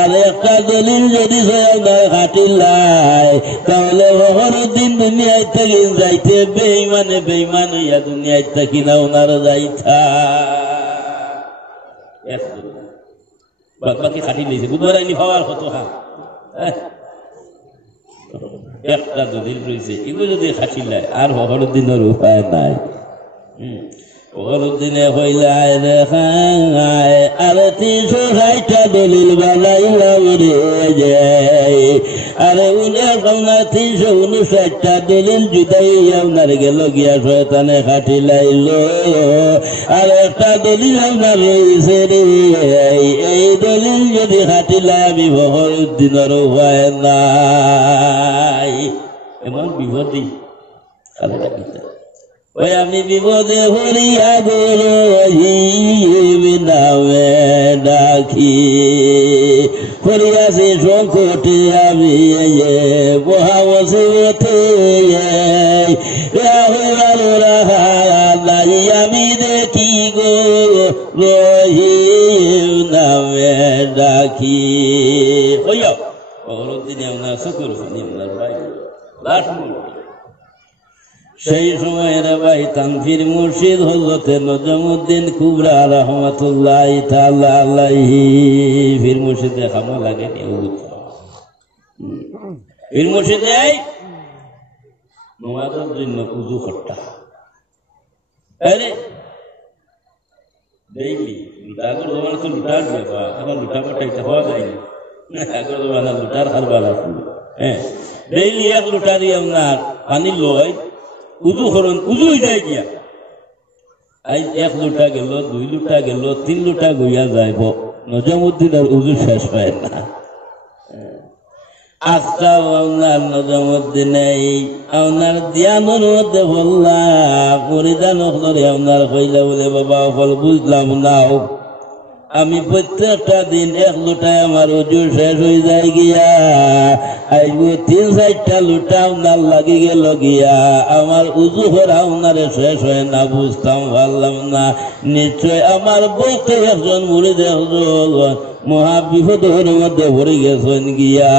আর একটা দলিল যদি আপনার হাটি লাই তাহলে ফখরুদ্দিন দুনিয়ায় থেকে যাইতে বেঈমান হইয়া দুনিয়ায় থেকে না ওনার যাইতা বাকি খাটি লাইছে বুধবারাইনি হওয়ার কত একটা দলিল রয়েছে এগুলো যদি খাটিলায় আর ফখরুদ্দিনের উপায় নাই ফখরুদ্দিনে হইলায় রে খায় আর 360টা দলিল বানাইলাম রে যায় আরে আপনার 359টা দলিল জুদাই আপনার গেল গিয়া শয়তানে খাটিলাইল আর একটা দলিল আপনার রয়েছে রে এই দলিল যদি খাটিলায় আমি ফখরুদ্দিনের উপায় নাই এমন বিপদই খালেদা পিতা ওই আমি বিপদে হরিয়া নামে ডাকি হরিয়াছে সংকটে আমি মহামসিবতে আমি দেখি গো রহিম নামে ডাকি হইয়া ফখরুদ্দিন আপনার শুকুর শুনি আপনার ভাই সেই সময়ের ভাই তানভীর মুর্শিদ হযরতে নজমউদ্দিন কুবরা রাহমাতুল্লাহি তাআলা আলাইহি পীর মুর্শিদ দেখামো লাগে পীর মুর্শিদ নামাজের জন্য উযু করতা আরে ডেইলি আগর জমানা তো লুটার যাবা এখন লুটা পটাইতে হওয়া যায় না আগর জমানা লুটার খারবালা ডেইলি এক লুটারি আপনার পানি লয় উজু করুন উজু হয়ে যায় গিয়া আজ 1 লুটা গেল 2 লুটা গেল 3 লুটা গইয়া যাইব নজমউদ্দিনের উজু শেষ হয় না আজকা আপনার নজমউদ্দিনে আপনার ধ্যানের মধ্যে বললাম মুরিদান আপনার কইলা বলে বাবা ফল বুঝলাম না আমি প্রত্যেকটা দিন এক লোটায় আমার উজু শেষ হয়ে যায় গিয়া আইব 3-4টা লোটা উনার লাগি গেল গিয়া আমার উজু করা উনারে শেষ হয় না বুঝতাম পারলাম না নিশ্চয় আমার বলতে একজন মুরিদ একজন মহা বিপদের মধ্যে ভরে গেছেন গিয়া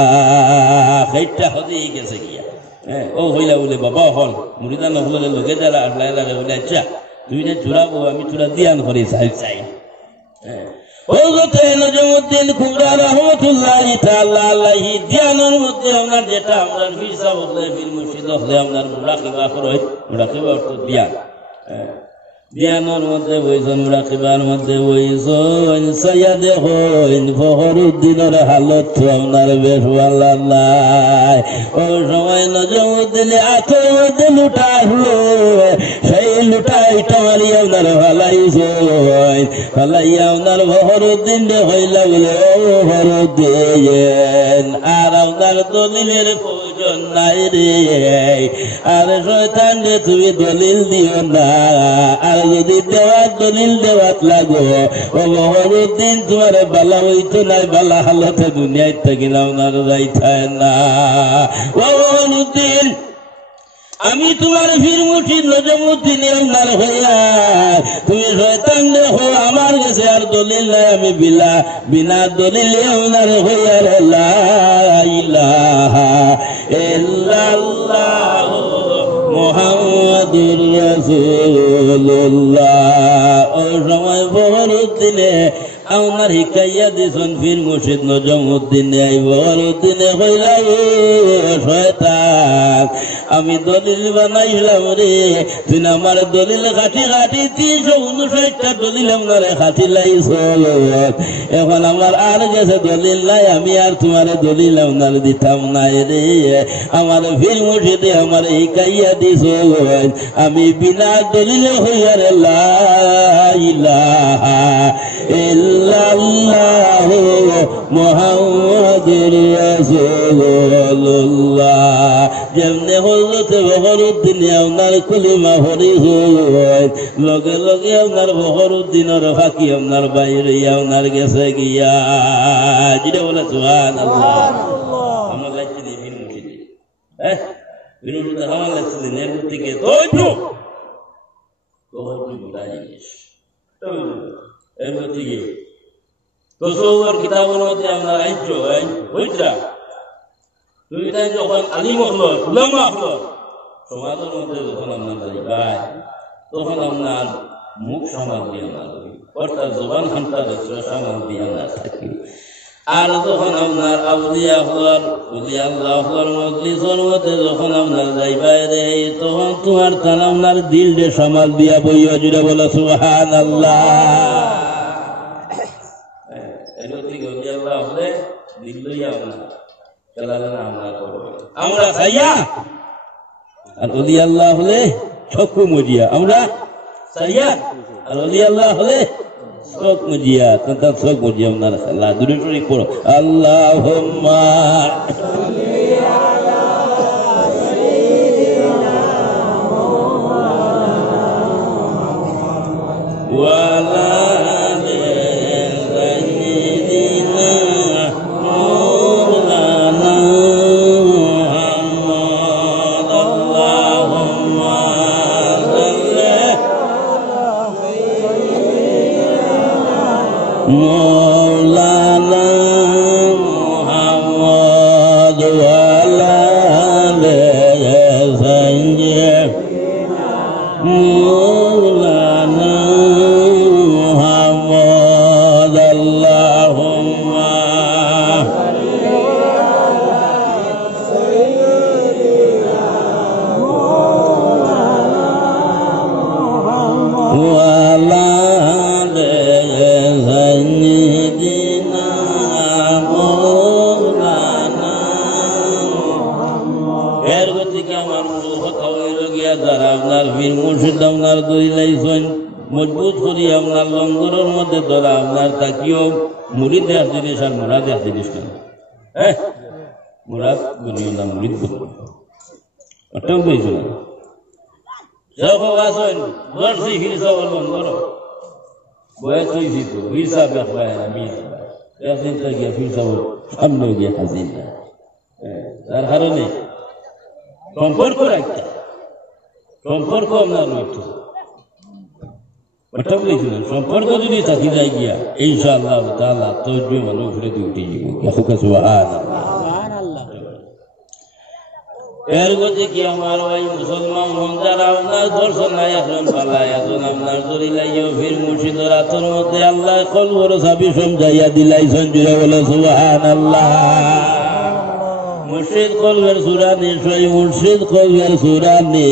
সেইটা হতেই গেছে গিয়া ও হইলা বলে বাবা হল মুরিদা নহলে লোকে যারা আসলাই লাগে বলে আচ্ছা তুই না চূড়াবো আমি চূড়া দিয়ান করি চাই চাই নজমুদ্দিন কুবরা রহমতুল্লাহি তাআলা আলাইহি ধ্যানের মধ্যে আমরা যেটা আমরা ফিরসা বললে ফির মুর্শিদ হলে আমরা মুরাকিবা করে মুরাকিবা অর্থ ধ্যান ধ্যানের মধ্যে বইছেন মুরাকিবার মধ্যে বইছেন সৈয়দে হইন ফখরুদ্দিনের হালত আপনার বেশ ভালো নাই ও সময় নজমুদ্দিন আথের মধ্যে লুটা আসলো সেই লুটাই টামারি আপনার ফালাইছেন ফালাইয়া আপনার ফখরুদ্দিন হইলা বলে ও ফখরুদ্দিন আর আপনার দলিলের প্রয়োজন নাই রে আর শয়তান যে তুমি দলিল দিও না আর যদি দেওয়ার দলিল দেওয়াত লাগো ও ফখরুদ্দিন তোমার বালা হইতো নাই বালা হালতে দুনিয়ায় থাকিলাম না যাইতায় না ও ফখরুদ্দিন আমি তোমার ফির মুর্শিদ নজমুদ্দিন আপনার হইয়া তুমি শয়তান দেখো আমার কাছে আর দলিল নাই আমি বিনা দলিলে আপনার হইয়া লা ইলাহা ইল্লাল্লাহ মুহাম্মাদুর রাসূলুল্লাহ ও সময় ফখরুদ্দিনে আমার হিকাইয়া দিছন ফির মুর্শিদ নজমুদ্দিনে ফখরুদ্দিনে হইলা শয়তান আমি দলিল বানাইলাম রে তুই আমার দলিল কাঠি কাঠি 359টা দলিল আমার কাঠি লাইছ এখন আমার আর গেছে দলিল নাই আমি আর তোমার দলিল আপনার দিতাম নাই রে আমার ফির মুর্শিদে আমার হিকাইয়া দিছ আমি বিনা দলিলে হইয়া রে লা ইলাহা ইল্লাল্লাহু মুহাম্মাদুর রাসূলুল্লাহ যেমনে হযরত ফখরুদ্দিন আপনার কলিমা পড়ি হয় লগে লগে আপনার ফখরুদ্দিনের ফাঁকি আপনার বাইরে আপনার গেছে গিয়া যেটা বলে সুবহানাল্লাহ আমার লাগছে দিন মুর্শিদি বিনোদ আমার লাগছে দিন এর থেকে তো বুঝা জিনিস এর থেকে তসৌর কিতাবের মধ্যে আমরা আইছো হইতা তুই তাই যখন আলিম হলো উলামা হলো সমাজের মধ্যে যখন আমরা যাই তখন আপনার মুখ সমাজ দিয়ে আমরা অর্থাৎ জবান খানটা সমাজ দিয়ে আমরা থাকি আর যখন আপনার আউলিয়া হলার উলিয়া আল্লাহ হলার মজলিসের মধ্যে যখন আপনার যাই বাইরে তখন তোমার তান আপনার দিল দিয়ে সমাজ দিয়া বইয়া জুড়ে বলে সুবহানাল্লাহ আমরা সাইয়া আর ওলি আল্লাহ হলে চক্ষু মজিয়া আমরা সাইয়া আর ওলি আল্লাহ হলে চোখ মজিয়া তার চোখ মজিয়া আপনার আল্লাহ দূরে শরীফ পড়ো আল্লাহুম্মা মজবুত করি আপনার লঙ্গরের মধ্যে ধরা আপনার তাকিও মুরিদ দেওয়ার জিনিস আর মুরাদ দেওয়ার জিনিস কেন মুরাদ বলিও না মুরিদ বলবো ওটাও বলছো না যখন আসেন দর্শি হিরিস লঙ্গর বয়ে তুইছি তো ফিরসা বেখায় আমি একদিন তো গিয়া ফিরসা সামনে গিয়া হাজির না তার কারণে সম্পর্ক রাখতে সম্পর্ক আপনার রয়েছে সম্পর্ক যদি থাকি যায় গিয়া ইনশাআল্লাহ তাআলা তৈরি মানুষ ঘুরে উঠে যাবে সুবহানাল্লাহ এর গতি কি আমার ভাই মুসলমান যারা আপনার দর্শন এখন পালায় এখন আপনার দরিলাইও ফির মুর্শিদের হাতের মধ্যে আল্লাহ কলবর সাবি সমঝাইয়া দিলাইছেন জুড়ে বলে সুবহানাল্লাহ মুর্শিদ কলবের সুরানি সই মুর্শিদ কলবের সুরানি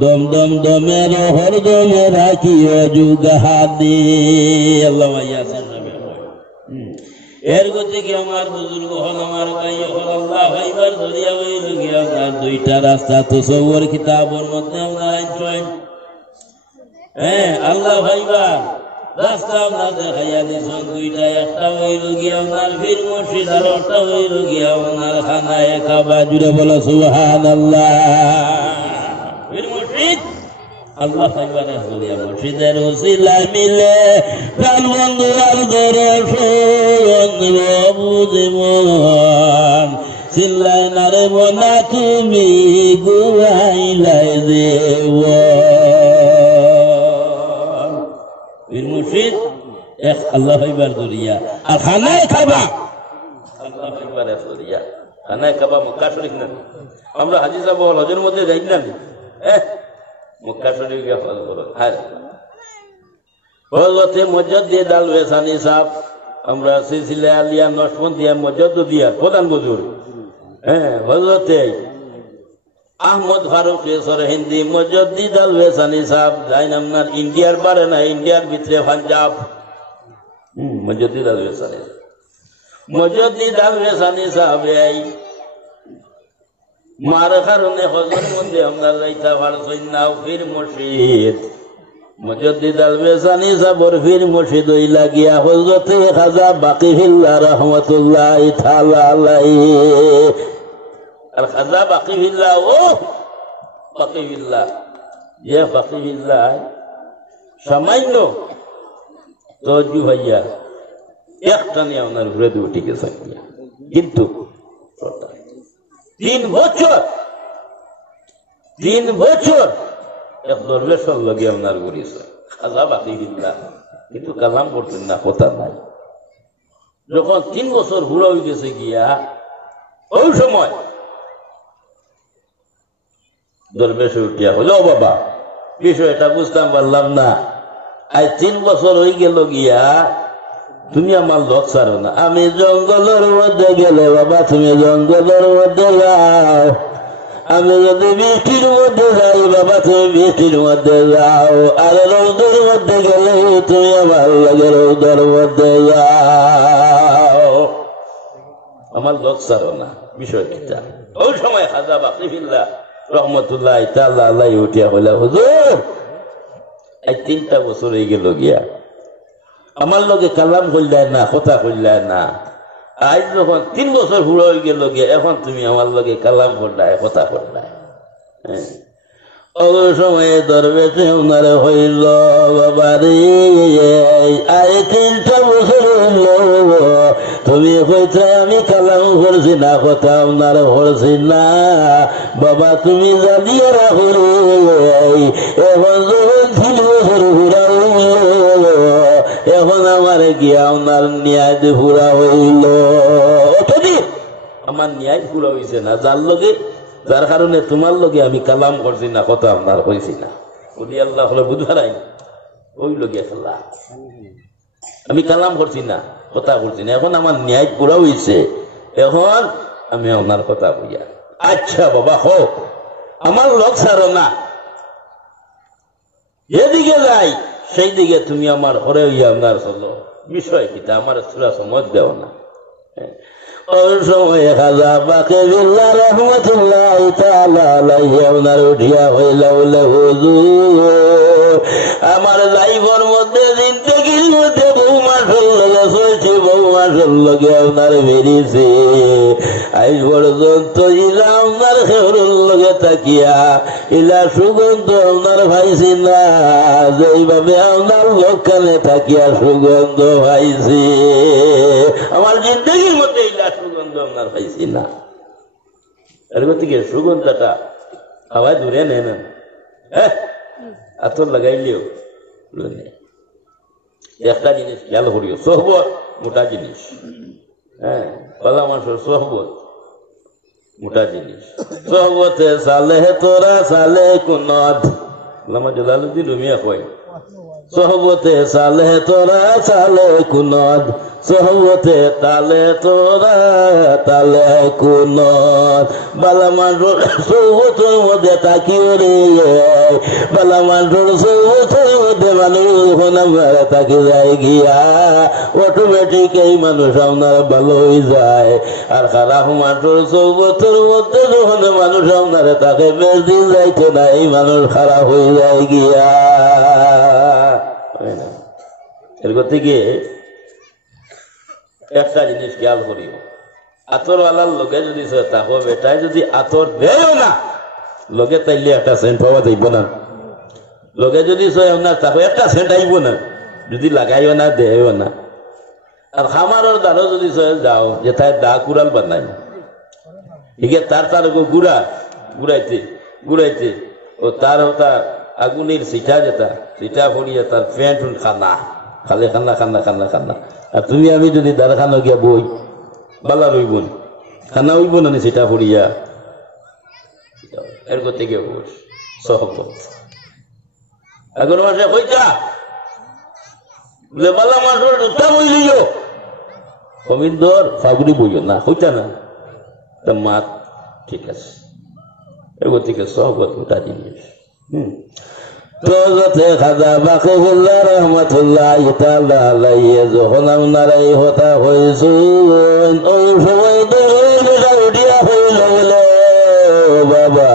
দম দম দমের হর দমে রাখিও যুগাহাদি আল্লাহ ইয়াসিন নবী এর গতি কি আমার বুজুর্গ হল আমার ভাই হল আল্লাহ ভাইবার ধরিয়া হইল গিয়া আপনার দুইটা রাস্তা তো সৌর কিতাবর মধ্যে আমরা আইন আল্লাহ ভাইবার রাস্তা আমরা দেখাইয়া দিয়েছেন দুইটা একটা হইল গিয়া আপনার ফির মসজিদ আর একটা হইল গিয়া আপনার খানায় খাবা জুড়ে বলো সুবহানাল্লাহ ফির মসজিদ আল্লাহ ভাইবারে হলিয়া মসজিদের উসিলা মিলে প্রাণ বন্ধু আর দর্শন বুঝিমন চিল্লাই না রে মনা তুমি গুয়াইলাই দেব বীর মুর্শিদ এক আল্লাহ ভাইবার দরিয়া আর খানায় খাবা আল্লাহ ভাইবারে দরিয়া খানায় খাবা মক্কা শরীফ না আমরা হাজী সাহেব হজের মধ্যে যাই না মক্কা শরীফ গিয়ে ফল করো হজরতে মুজাদ্দিদ আল ওয়াসানি সাহেব আমরা সিলসিলা আলিয়া নশবন্দিয়া মুজাদ্দিদিয়া প্রধান বুজুর্গ হজরতে আহমদ ফারুক হিন্দি মুজাদ্দিদ আল ওয়াসানি সাহেব যাই আপনার ইন্ডিয়ার বারে না ইন্ডিয়ার ভিতরে পাঞ্জাব মুজাদ্দিদ আল ওয়াসানি সাহেব এই মার কারণে হজর মধ্যে আমরা লাইতা পারছই না ফির মুর্শিদ মুজাদ্দিদ আল ওয়াসানি সাহেবের ফির মুর্শিদ হইলা গিয়া হযরতে খাজা বাকিউল্লাহ রাহমাতুল্লাহ তাআলা আলাইহি আর খাজা বাকিউল্লাহ ও বাকিউল্লাহ ইয়া বাকিউল্লাহ সামান্য তোজু ভাইয়া একটা নিয়ে ওনার ঘুরে উঠে গেছে কিন্তু 3 বছর এক দরবেশের লগে আপনার করেছে খাজা বাকিউল্লাহ কিন্তু কালাম করতেন না কথা নাই যখন 3 বছর বুড়া হয়ে গেছে গিয়া ওই সময় দরবেশে উঠিয়া হলো বাবা বিষয়টা বুঝতাম পারলাম না আজ 3 বছর হয়ে গেল গিয়া তুমি আমার লোক ছাড়ো না আমি জঙ্গলের মধ্যে গেলে বাবা তুমি জঙ্গলের মধ্যে যাও আমি যদি বৃষ্টির মধ্যে যাই বাবা তুমি বৃষ্টির মধ্যে যাও আর রৌদের মধ্যে গেলে তুমি আমার লাগে রৌদের মধ্যে যাও আমার লোক ছাড়ো না বিষয়টা ওই সময় খাজা বাকিউল্লাহ রহমতুল্লাহ তাআলা আলাইহি উঠিয়া হইলা হুজুর এই 3টা বছর হয়ে গেল গিয়া আমার লগে কালাম কইলাই না কথা কইলাই না আজ যখন 3 বছর পুরো হয়ে গেল গিয়া এখন তুমি আমার লগে কালাম করলাই কথা করলাই ওই সময়ে দরবেশে ওনারে হইল বাবারে আজ 3টা বছর হইল তুমি কইতে আমি কালাম করছি না কথা ওনারে করছি না বাবা তুমি জানিয়ে রাখো এখন যখন 3 বছর পুরা এখন আমার গিয়া ওনার ন্যায় পুরা হইল আমার ন্যায় পুরা হইছে না যার কারণে তোমার লগে আমি কালাম করছি না কথা আপনার হয়েছি না বলি আল্লাহ হলে বুঝারাই ওই লগে আল্লাহ আমি কালাম করছি না কথা বলছি না এখন আমার ন্যায় পুরা হইছে এখন আমি ওনার কথা বুঝা আচ্ছা বাবা হোক আমার লোক ছাড়ো না যেদিকে যাই সেই দিকে তুমি আমার হরে হইয়া আপনার চলো বিষয় কিতা আমার সুরা সময় দেও না ওই সময় খাজা বাকিউল্লাহ রাহমাতুল্লাহ তাআলা আলাইহি ওনার উঠিয়া হইলা বলে হুজুর আমার লাইফের মধ্যে জিন্দেগির মধ্যে বহু মাসের লগে চলছে বহু মাসের লগে আপনার বেরিয়েছে আজ পর্যন্ত ইলা আপনার খেউরের লগে তাকিয়া ইলা সুগন্ধ আপনার পাইছি না যেইভাবে আপনার লোকখানে থাকিয়া সুগন্ধ পাইছি আমার জিন্দগির মধ্যে ইলা সুগন্ধ আপনার পাইছি না। এর থেকে সুগন্ধটা হাওয়ায় দূরে নেয় না, হ্যাঁ আতর লাগাইলেও একটা জিনিস খেয়াল করিও, সোহবত মোটা জিনিস, হ্যাঁ পালা মানুষের সোহবত মোটা জিনিস। সোহবতে সালে তোরা সালে কুনদ আল্লামা জালালউদ্দিন রুমিয়া কয় সোহবতে সালে তোরা সালে কুনদ সোহবতে তালে তোরা তালে কুনদ বালা মানুষ সোহবতের মধ্যে তাকিও রে বালা মানুষ সোহবতের মধ্যে মানুষ তাকি যায় গিয়া অটোমেটিক এই মানুষ আপনার ভালো হয়ে যায়। আর খারাপ মানুষ সোহবতের মধ্যে যখন মানুষ আপনার তাকে বেশ দিন যাইতে না এই মানুষ খারাপ হয়ে যায় গিয়া। এর থেকে একটা জিনিস খেয়াল করিও, আতর আলার লোকে যদি থাকো বেটায় যদি আতর দেও না লোকে তাইলে একটা সেন্ট পাওয়া যাইব না, লোকে যদি আপনার থাকো একটা সেন্ট আইব না যদি লাগাইও না দেও না। আর খামারের দানও যদি যাও যে তাই দা কুড়াল বানাই ঠিক তার তার গুড়া গুড়াইতে গুড়াইতে ও তার তার আগুনের সিটা যেটা সিটা পড়িয়া তার প্যান্ট খানা খালে খান্না খান্না খান্না খান্না। আর তুমি আমি যদি দারখানো গিয়া বই বালা রইব খানা হইব না সেটা পড়িয়া এর থেকে সহবত আগর মাসে কইতা বলে বালা মাসের জুতা বইলিও কবিন্দর ফাগুড়ি বইও না হইতা না তা মাত ঠিক আছে এর থেকে সহবত মোটা জিনিস। প্রগতে খাজা বাকিবুল্লাহ রহমতুল্লাহ তাআলা আলাইহি যখন আপনার এই হতা হয়েছিল ওই সময় তো উঠিয়া হইল বলে বাবা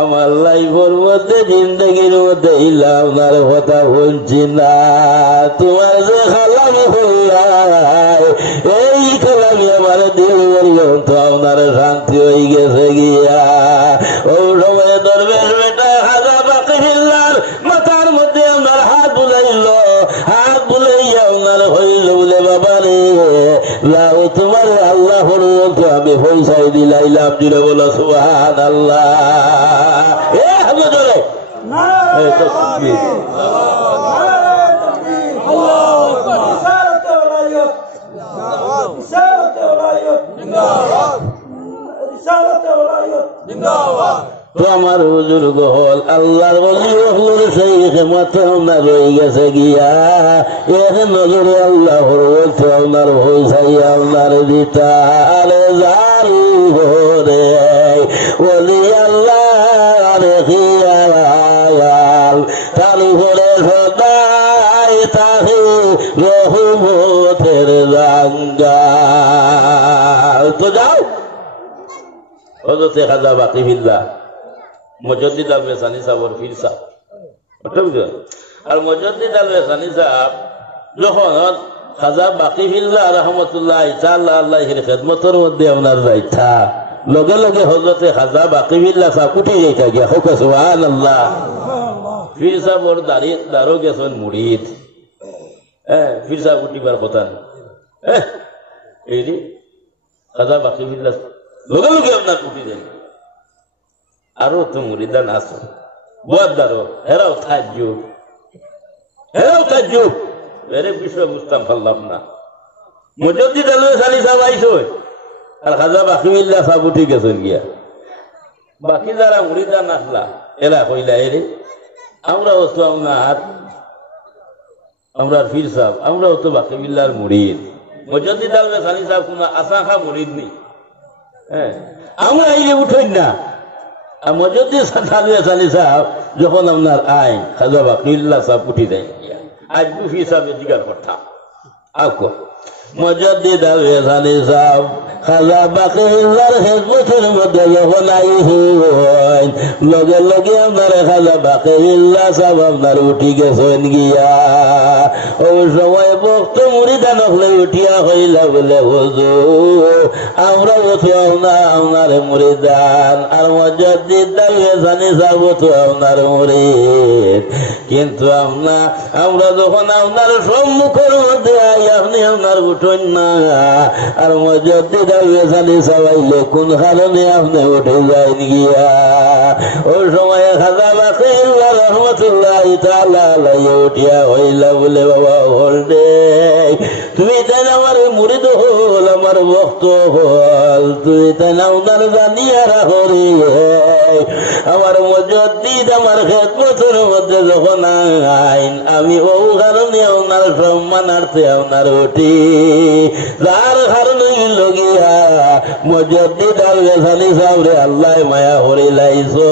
আমার লাইফের মধ্যে জিন্দগির মধ্যে ইলা আপনার হতা হচ্ছি না তোমার যে খালামি হইলাই এই খালামি আমার দিল পর্যন্ত আপনার শান্তি হয়ে গেছে গিয়া। ও সময় দরবেশ বেটা খাজা বাকিবুল্লাহর মাথার মধ্যে আপনার হাত বুলাইল, হাত বুলাইয়া আপনার হইল বলে বাবা রে লাও তোমার আল্লাহ আমি পৌঁছাই দিলাইলাম জুড়ে বলো সুবহানাল্লাহ। এ হাজর জোরে তো আমার বুজুর্গ হল আল্লাহর বলির সেই মাথা রয়ে গেছে গিয়া এক নজরে আল্লাহর বলতে আপনার হইসাই আপনার দিতার জারু রে বলি আল্লাহ রেখিয়াল তার উপরে সদাই তাহে রহমতের রাঙ্গাল। তো যাও হযরতে খাজা বাকিবুল্লাহ মুজাদ্দিদ আল-বেসানি সাহেবের পীর সাহেব আর মুজাদ্দিদ আল-বেসানি সাহেব যখন খাজা বাকিবুল্লাহ রাহমাতুল্লাহ তাআলা আলাইহির খিদমতের মধ্যে আপনার যাইতা লগে লগে হযরতে খাজা বাকিবুল্লাহ সাহেব উঠে যাইতা গিয়া হোক সুবহানাল্লাহ। পীর সাহেবের দারো গেছেন মুরিদ, পীর সাহেব উঠিবার কথা না এই খাজা বাকিবুল্লাহ লগে লগে আপনার উঠে যায়। আরো তো মুরিদান আছে বদারো হেরাও তাজ্জুব এর বিষয় বুঝতাম পারলাম না। মুজাদ্দিদ আল-বেসানি সাহেব আইসো আর খাজা বাকিবুল্লাহ সাহেব উঠে গেছেন গিয়া। বাকি যারা মুরিদান আসলা এরা কইলা এরে আমরাও তো আমরা পীর সাহেব আমরাও তো বাকিবুল্লাহর মুরিদ। মুজাদ্দিদ আল-বেসানি সাহেব কোন আসাখা মুরিদ নেই, আমরা এই উঠেন না। আর মুজাদ্দিদ আল-বেসানি সাহেব যখন আপনার আইন খাজা বাকিবুল্লাহ সাহেব উঠে যায় আজ পীর সাহেবের জিজ্ঞাসা করতাম আক মুজাদ্দিদ আল-হাসানী সাহেব খাজা বাকিউল্লাহর খেদমতের মধ্যে যখন আইছেন লগে লগে আপনার খাজা বাকিউল্লাহ সাহেব আপনার উঠি গেছেন গিয়া ওই সময় ভক্ত মুরিদান হলে উঠিয়া হইলা বলে হুজুর আমরা উঠুয়াও না আপনার মুরিদান আর মুজাদ্দিদ আল-হাসানী সাহেব তো আপনার মুরিদ কিন্তু আমরা যখন আপনার সম্মুখের মধ্যে আই আপনি আপনার উঠুন না আর মুজাদ্দিদ আল-হাসানী সাবাইলে কোন কারণে আপনি উঠে যান গিয়া ওই সময় খাজা বাকিউল্লাহ রহমতুল্লাহি তাআলা আলাইহি উঠিয়া হইলা বলে বাবা হল দে তুমি তাই আমার মুরিদ হল আমার ভক্ত হল তুই তাই না ওনার জানিয়া রাখরি আমার মুজাদ্দিদ আমার খেদমতের মধ্যে যখন আইন আমি ও কারণে ওনার সম্মানার্থে ওনার উঠি যার কারণে লগিয়া মুজাদ্দিদ আল-হাসানী সাহেবরে আল্লাহ মায়া করি লাইছো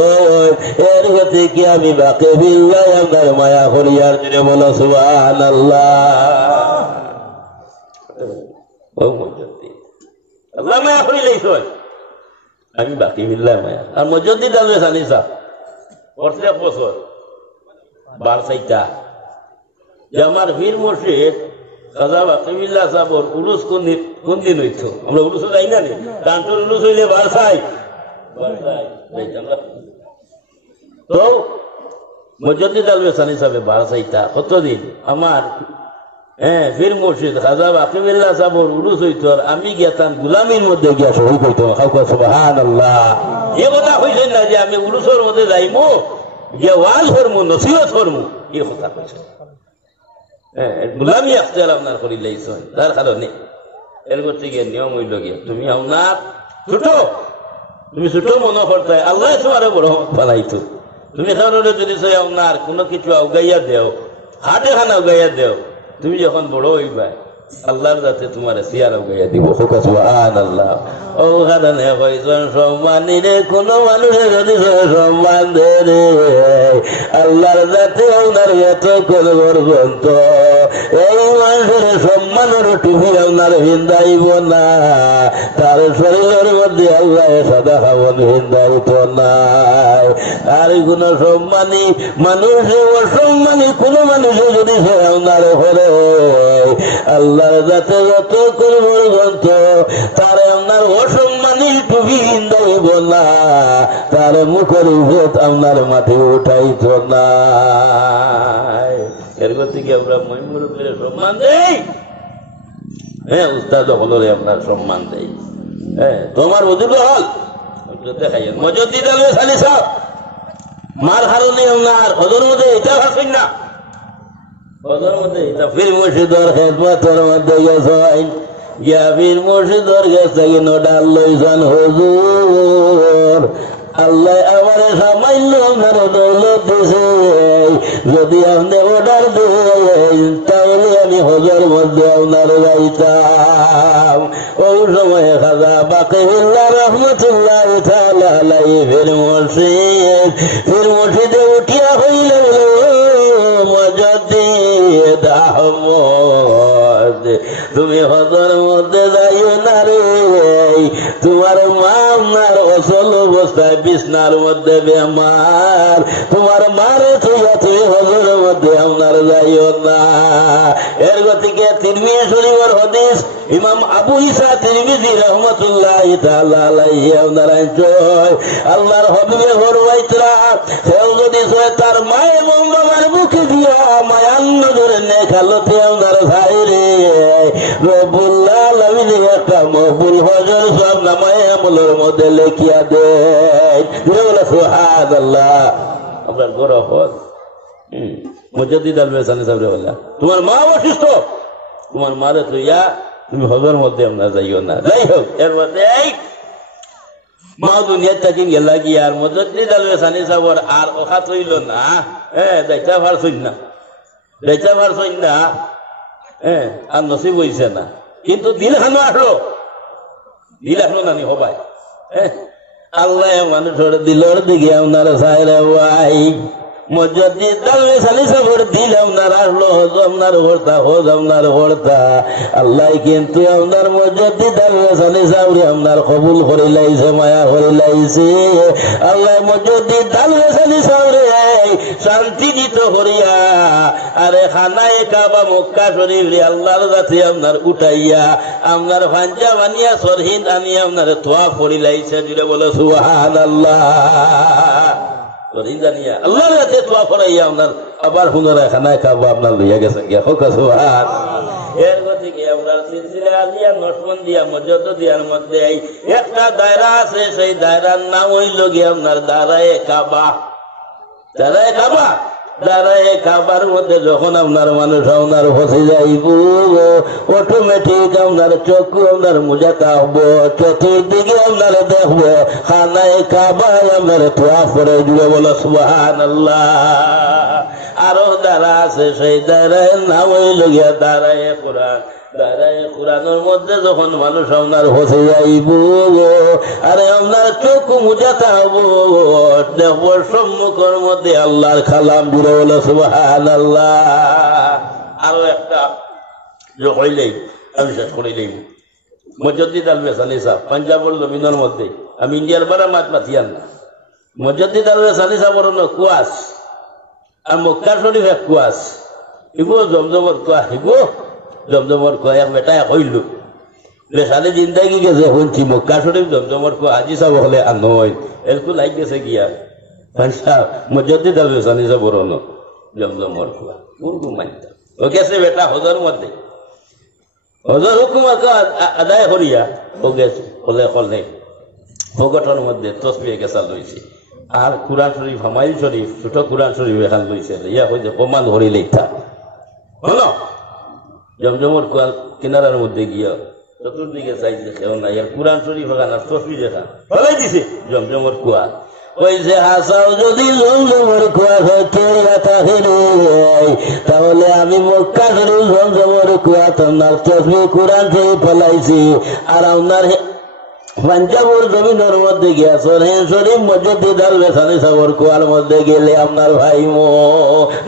এর গতি কি আমি বাকি বিল্লাহ আপনার মায়া করিয়ার জন্য বলো সুবহানাল্লাহ ও মুজাদ্দিদ আল্লাহ মায়া করি লাইছো আমি বাকি বিল্লাহ মায়া আর মুজাদ্দিদ আল-হাসানী সাহেব পড়ছে এক বছর বারসাইটা যে আমার বীর মুর্শিদ খাজা বাকিউল্লাহ সাহেবর উরুস কোন দিন হইতো আমরা উরুস যাই না রে কান্টুর উরুস হইলে বারসাই তো মুজাদ্দিদ আল-হাসানী সাহেব বারসাইটা কতদিন আমার বীর মুর্শিদ খাজা বাকিউল্লাহ সাহেবর উরুস হইতো আর আমি গেতাম গুলামির মধ্যে গিয়া শহীদ হইতাম সুবহানাল্লাহ এ কথা হইছে না যে আমি উরুসের মধ্যে যাইমু গিয়া ওয়াল হরমু নসিহত হরমু এই কথা কইছে গুলামি আখতিয়ার আপনার করি লাইছেন তার কারণে এর করতে গিয়ে নিয়ম হইল গিয়া তুমি আপনার ছোট তুমি ছোট মনে করতে আল্লাহ তোমার বড় বানাইতো তুমি কারণে যদি চাই আপনার কোনো কিছু আউগাইয়া দেও হাটে খানা আউগাইয়া দেও তুমি যখন বড় হইবা আল্লাহর যাতে তোমার সিয়ার আউগাইয়া দিব সুবহানাল্লাহ ও কারণে কইছেন সম্মানী রে কোনো মানুষের যদি সম্মান দে রে আল্লাহর যাতে আপনার এত করে পর্যন্ত এই মানুষের সম্মানের টুপি আপনার ভিন্দাইব না তার শরীরের মধ্যে আল্লাহ সাদা খাবন ভিন্দাইত নাই আর কোন সম্মানী মানুষে অসম্মানী কোন মানুষে যদি সে আপনার করে আল্লাহর যাতে যত করে পর্যন্ত তার আপনার অসম্মানী টুপি ভিন্দাইব না তার মুখের ইজ্জত আপনার মাঠে উঠাইত না এর থেকে আমরা মহিমুর উপরে সম্মান দেই উস্তাদ হলরে আপনার সম্মান দেই তোমার অধিক হল দেখাই মুজাদ্দিদ আল-হাসানী সাহেব মার হারুনি আপনার হজর মধ্যে এটা ভাবছেন না হজর মধ্যে এটা ফির মুর্শিদর খেদমতের মধ্যে গেছেন গিয়া ফির মুর্শিদর গেছে কিনো ডাল লইছেন হুজুর আল্লাহ আমার সামান্য দৌলত দিছে যদি আপনি অর্ডার দেন তাহলে আমি হজর মধ্যে আপনার যাইতাম ওই সময় খাজা বাকিউল্লাহ রহমতুল্লাহি তাআলা আলাইহি ফির মুর্শিদে উঠিয়া হইল মুজাদ্দিদ আহমদ তুমি হজর মধ্যে যাইও না রে তোমার মা আপনার অচল অবস্থায় বিছনার মধ্যে বেমার তোমার মারে তুমি হজরের মধ্যে আপনার যাইও না এর গতিকে তিরমিজি শরীফের হাদিস ইমাম আবু ঈসা তিরমিজি রাহমাতুল্লাহি তাআলা আলাইহি আপনার আনছয় আল্লাহর হাবিবে ফরমাইতরা কেউ যদি তার মায়ের বাবার মুখে দিয়া মায়ান নজরে নেখালতে আপনার ভাইরে রব্বুল আলামিন একটা মকবুল হজর সব নামায়ে আমলের মধ্যে লিখিয়া দেয় সুবহানাল্লাহ আপনার গৌরব হল মুজাদ্দিদ আল-হাসানী সাহেব বললা তোমার মা অসুস্থ তোমার মারে তুইয়া তুমি হজর মধ্যে আমরা যাইও না যাই হোক এর মধ্যে মা দুনিয়ার থেকে গেলা কি আর মুজাদ্দিদ আল-হাসানী সাহেবের আর ওখাত হইল না যাইতে পারছই না আর নসিব হইছে না কিন্তু দিল খানো আসলো নানি হবাই আল্লাহ মানুষের দিলর দিকে আপনার সাইরে ভাই মুজাদ্দিদ দালবে সালিসা ভর দিলাম না রাখলো আপনার হর্তা হোজ আপনার হর্তা আল্লাহ কিন্তু আপনার মুজাদ্দিদ দালবে সালিসা উড়ে আপনার কবুল করে লাইছে মায়া করে লাইছে আল্লাহ মুজাদ্দিদ দালবে সালিসা উড়ে শান্তি দিত করিয়া আরে খানায়ে কাবা মক্কা শরীফ রে আল্লাহর কাছে আপনার উঠাইয়া আপনার ভাঞ্জা বানিয়া সরহিন আনিয়া আপনার তোয়াফ করে লাইছে জুড়ে বলে সুবহানাল্লাহ জানিয়া আল্লাহর কাছে দোয়া করাইয়া আপনার আবার পুনরায় খানায় খাবো আপনার লইয়া গেছে গিয়া হোক সুবহান এর গতিকে আমরা সিলসিলা দিয়া নশবন্দিয়া মুজাদ্দিদিয়ার মধ্যে একটা দায়রা আছে সেই দায়রার নাম হইল গিয়ে আপনার দায়রায়ে কাবা দায়রায়ে কাবা দাঁড়ায় খাবার মধ্যে যখন আপনার মানুষ আপনার ফসে যাইব অটোমেটিক আপনার চক্ষু আপনার মুজাতা হবো চতুর্দিকে আপনার দেখবো খানায় খাবায় আপনার তোয়া করে দিলে বলো সুবহানাল্লাহ আরো দ্বারা আছে সেই দাঁড়ায় নাম হইল গিয়া দাঁড়ায় কোরআন দাঁড়ায় কোরআনের মধ্যে যখন মানুষ আপনার ফসে যাইব আরে আপনার চক্ষু মুজাতা হবো দেখবো সম্মুখের মধ্যে আল্লাহর খালাম জুড়ে বলো সুবহানাল্লাহ আরো একটা হইলেই আমি শেষ করিলেই মুজাদ্দিদ দালবে সালিসা পাঞ্জাবের জমিনের মধ্যে আমি ইন্ডিয়ার বারা মাত মাতিয়ান না মুজাদ্দিদ দালবে সালিসা বড় কুয়াশ আর মক্কা শরীফ এক কুয়াশ ইবো জমজমর কুয়া ইবো জমজমর কুয়া এক বেটায় কইল সালে জিন্দাগি গেছে শুনছি মক্কা শরীফ জমজমর কুয়া আজি চাব হলে আনয় এরকম লাইক গেছে গিয়া মুজাদ্দিদ দালবে সালিসা বড় জমজমর কুয়া কোন মানতা ও গেছে বেটা হজর মধ্যে হজর হুকুম আদায় করিয়া ও গেছে হলে হলে ভগঠনের মধ্যে তসবিহ গেছা লইছে আর কুরআন শরীফ হামাইল শরীফ ছোট কুরআন শরীফ এখান লইছে ইয়া হইছে প্রমাণ ধরে লেখা হলো জমজমর কিনারার মধ্যে গিয়া চতুর্দিকে চাইছে কেউ নাই আর কুরআন শরীফ এখান আর তসবিহ দেখা ফলাই দিছে জমজমর কুয়া কইছে হাসাও যদি জমজমর কুয়া চড়িয়া থাকে তাহলে আমি মক্কা শরীফ জমজমর কুয়া তোমার তসবিহ কুরআন শরীফ ফলাইছি আর আপনার পাঞ্জাবের জমিনের মধ্যে গিয়া সরহেন শরীফ মুজাদ্দিদ দালবে সালিসা বর কুয়ার মধ্যে গেলে আপনার ভাই মো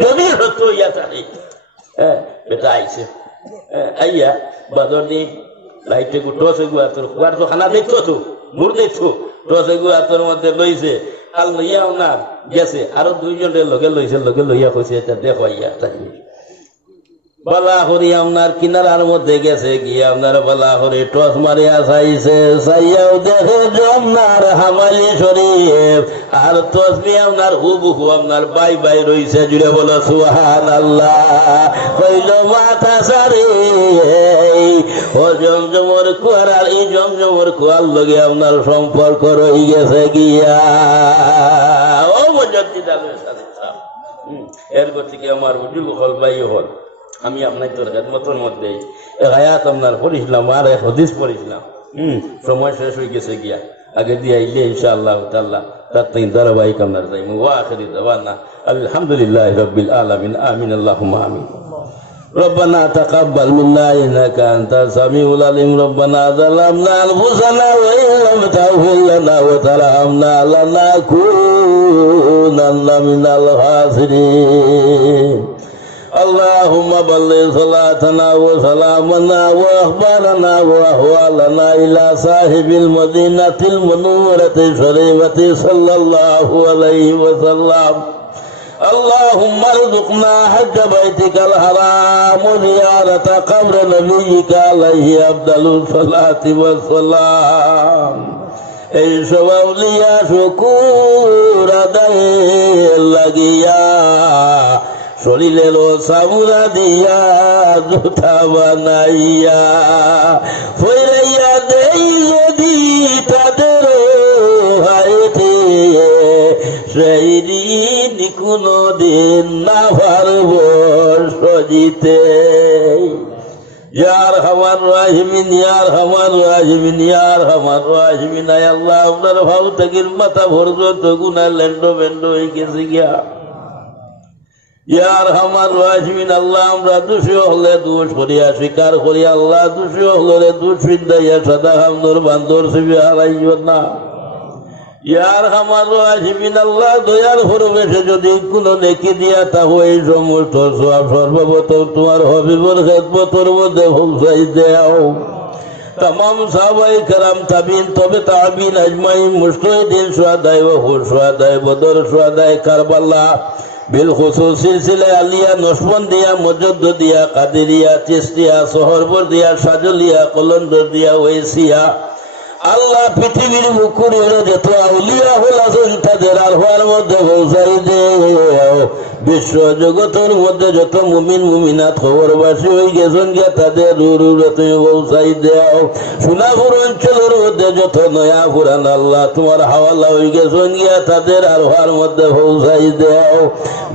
যদি সত্য ইয়া থাকে বেটা আইছে আইয়া বাদর দি লাইটে টসে গুয়া তোর কুয়ার তো খানা দেখছো তো মুর দেখছো টসে গুয়া তোর মধ্যে লইছে আর লইয়া ওনার গেছে আরো দুইজনের লগে লইছে লগে লইয়া কইছে এটা দেখো ইয়া তাই বালা হরি আপনার কিনারার মধ্যে গেছে গিয়ে আপনার বালা হরি টস মারিয়া চাইছে চাইয়াও দেখে আপনার হামালি শরীফ আর তসবি আপনার হুবহু আপনার বাই বাই রইছে জুড়ে বলো সুবহানাল্লাহ কইল মাথা সারি ও জমজমর কুয়ার আর এই জমজমর কুয়ার লগে আপনার সম্পর্ক রই গেছে গিয়া ও মুজাদ্দিদ দালবে সালিসা এর গতিকে আমার উজুল হল বাই হল আমি আপনার তোর খেদমতের মধ্যে হায়াত আপনার পড়িছিলাম আর এক হাদিস পড়িছিলাম সময় শেষ হয়ে গেছে গিয়া আগে দিয়ে আইলে ইনশাআল্লাহ তাআলা তার তাই ধারাবাহিক আপনার যাই ওয়া আখিরি দাওয়ানা আলহামদুলিল্লাহি রাব্বিল আলামিন আমিন আল্লাহুম্মা আমিন ربنا تقبل منا إنك أنت السميع العليم ربنا ظلمنا أنفسنا وإن لم تغفر لنا وترحمنا لنكونن من الخاسرين اللهم بلغ صلاتنا وسلامنا وأخبارنا وأحوالنا إلى صاحب المدينة المنورة الشريفة صلى الله عليه وسلم اللهم ارزقنا حج بيتك الحرام زيارة قبر نبيك عليه أفضل الصلاة والسلام এইসব আউলিয়া শুকুর আদায় লাগিয়া শরীরের সাবুরা দিয়া জুতা বানাইয়া ফইরাইয়া দেই যদি তাদের হাইতে সেই ঋণ কোনো দিন না পারব সজিতে यार हमार राहिमिन यार हमार राहिमिन यार हमार राहिमिन आय अल्लाह আপনার ভাও তকির মাথা ভরজো তো গুনাহ লেন্ডো বেন্ডো হয়ে গেছে গিয়া यार हमार राहिমিন আল্লাহ আমরা দোষী হলে দোষ করিয়া স্বীকার করি আল্লাহ দোষী হলে দোষ বিদায়া সদা আমদর বান্দর সিবি হারাইও না ইয়ার আমার রাহিমিন আল্লাহ দয়ার ফরমেশে যদি কোনো নেকি দিয়া তাহো এই সমস্ত সওয়াব সর্বপ্রথম তোমার হবিবর খেদমতের মধ্যে পৌঁছাই দেও। तमाम साहबाए करम ताबीन तबे ताबीन अजमाइन मुस्ताहिदीन शुहदाए व शुहदाए बदर शुहदाए करबला बिलखुसूस सिलसिला अलिया नक्शबंदिया मुजद्दिदिया कादिरिया चिश्तिया सोहरवर्दिया शाजलिया कलंदरिया वैसिया আল্লাহ পৃথিবীর মুকুরে যত আউলিয়া হল আছেন তাদের আরওয়ার মধ্যে পৌঁছাই দেও। বিশ্ব জগতের মধ্যে যত মুমিন মুমিনাত খবরবাসী হয়ে গেছেন গিয়া তাদের রুরে তুমি পৌঁছাই দেও। সোনাপুর অঞ্চলের মধ্যে যত নয়া পুরান আল্লাহ তোমার হাওয়ালা হয়ে গেছেন গিয়া তাদের আরওয়ার মধ্যে পৌঁছাই দেও।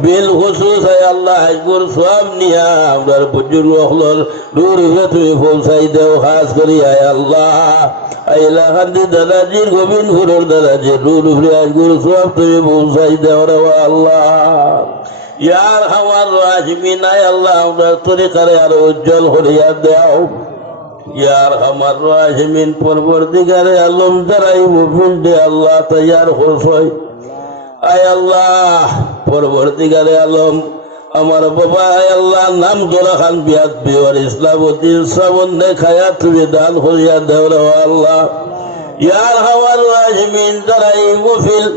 বিল খুশুস আল্লাহ হাজগুর সব নিয়া আমরা বুজুর্গ হলর রুরে তুমি পৌঁছাই দেও। খাস করি আয় আল্লাহ আইলাহান্দি দাদাজির গোবিন্দপুরের দাদাজির রুরে হাজগুর সব তুমি পৌঁছাই দেও রে আল্লাহ। यार हमार राहिमीन आय अल्लाह আমরা তরিকারে আরো উজ্জ্বল করিয়া দাও। यार हमार राहिमीन পরবর্তীকারে আলম দ্বারাই মুফিল দে আল্লাহ তৈয়ার হোসই। আয় আল্লাহ পরবর্তীকারে আলম আমার বাবা আয় আল্লাহ নাম দোলা খান বিয়াত বিওর ইসলামউদ্দিন সাবনে খায়া তুমি দান করিয়া দাও রে আল্লাহ। यार हमार राहिमीन দ্বারাই মুফিল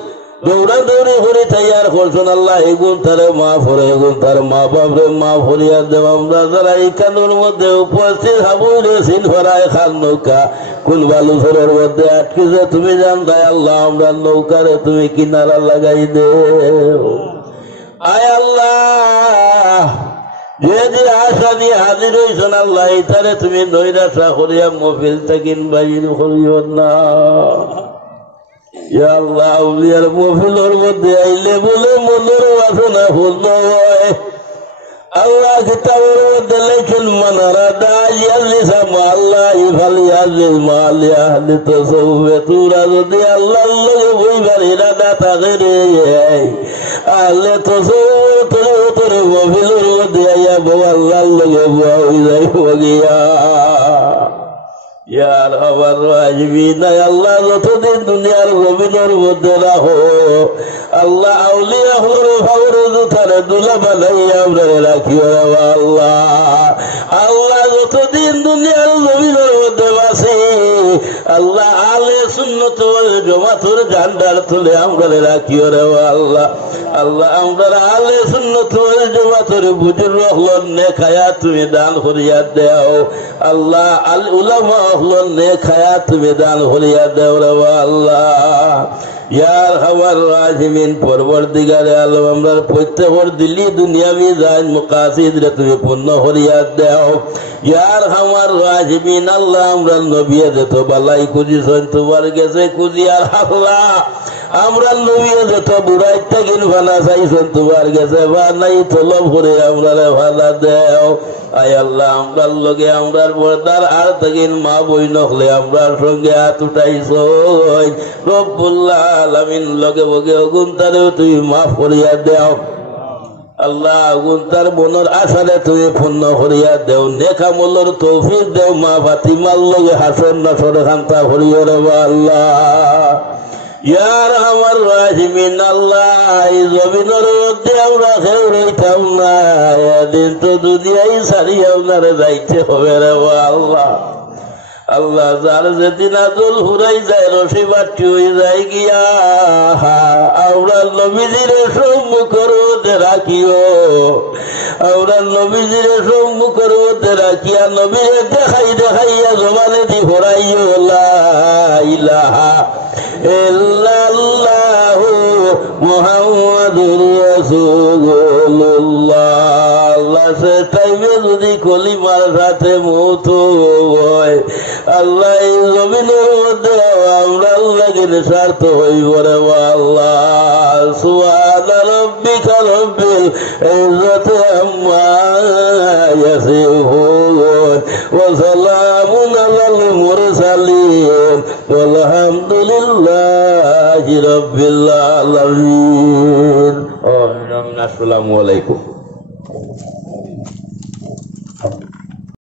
দৌড়া দৌড়ি করে তৈয়ার করছেন আল্লাহ এগুন তারে মা ফরে এগুন তার মা বাপরে মা ফরিয়া দেব। আমরা যারা এই কানুর মধ্যে উপস্থিত হাবুরে সিন ফরায় খান নৌকা কোন বালুচরের মধ্যে আটকেছে তুমি জানতাই আল্লাহ আমরা নৌকারে তুমি কিনারা লাগাই দে। আয় আল্লাহ যে যে আশা নিয়ে হাজির হয়েছেন আল্লাহ এইটারে তুমি নৈরাশা করিয়া মফিল থাকিন বাইর করিও না। ইয়া আল্লাহ আউলিয়ার মহফিলের মধ্যে আইলে বলে মনের বাসনা পূর্ণ হয়। আল্লাহ কিতাবের মধ্যে লেখেন মানারা দাইয়ালিসা মাল্লাহ ফালিয়াজিল মালিয়া আহলি তাসাউফে তোরা যদি আল্লাহর লগে বইবার ইরাদা থাকে রে আহলে তাসাউফ তোর মহফিলের মধ্যে আইয়া বউ আল্লাহর লগে বুয়া হয়ে যাইব গিয়া। यार हमार राहिमीन আল্লাহ যতদিন দুনিয়ার জমিনের মধ্যে রাখো আল্লাহ আউলিয়া হল ফাউরে জুতারে দুলা বানাইয়া আমরা রাখিও আল্লাহ। আল্লাহ যতদিন দুনিয়ার জমিনের মধ্যে বাসি আল্লাহ আলে সুন্নত ওয়াল জামাতের ঝান্ডার তুলে আমরা রাখিও রে আল্লাহ। আল্লাহ আমরা আলে সুন্নত ওয়াল জামাতের বুজুর্গ হলন নেক হায়াত তুমি দান করিয়া দাও আল্লাহ। আল উলামা হলন নেক হায়াত তুমি দান করিয়া দাও রে আল্লাহ। यार हमार राहिमीन পরবর্তীকারে আলম আমরা প্রত্যেকর দিলি দুনিয়াবি জান মুকাসিদ রে তুমি পূর্ণ করিয়া দাও। यार हमार राहिमीन আল্লাহ আমরা নবী যত বালাই খুঁজিছেন তোমার কাছে খুঁজি আর আল্লাহ আমরা নবী যত বুড়াই তাকিন ভালা চাইছেন তোমার কাছে বানাই তলব করে আমরা ভালা দাও। আয় আল্লাহ আমরার লগে আমরার বর্দার আর তাকিন মা বই নখলে আমরার সঙ্গে হাত উঠাইছো রব্বুল আলামিন লগে বগে অগুন তারেও তুই মাফ করিয়া দেও আল্লাহ। আগুন তার মনের আশারে তুমি পূর্ণ করিয়া দেও নেকামলের তৌফিক দেও। মা ফাতিমার লগে হাসন নাসর খান্তা করিও রে আল্লাহ। यार আমার রাহিমিন আল্লাহ এই জমিনের মধ্যে আমরা কেউ রইতাম না এদিন তো দুনিয়াই ছাড়িয়ে আপনারে যাইতে হবে রে আল্লাহ। আল্লাহ যার যেদিন আজল হুরাই যায় রশি বাটি হয়ে যায় গিয়া আমরা নবীজির সম্মুখের মধ্যে রাখিও আমরা নবীজির সম্মুখের মধ্যে রাখিয়া নবীরে দেখাই দেখাইয়া জমানে দি ভরাইও লা ইলাহা ইল্লাল্লাহু মুহাম্মাদুর রাসূলুল্লাহ। আল্লাহ সে টাইমে যদি কলিমার সাথে মৌত হয় আল্লাহ এই জমিনের মধ্যে আমরা আল্লাহকে স্বার্থ হইব রে আল্লাহ। সুবহানা রাব্বিকা রাব্বিল ইজ্জাতি আম্মা ইয়াসিফুন ওয়া সালামুন আলাল মুরসালিন walhamdulillahi rabbil alamin। আসসালামু আলাইকুম।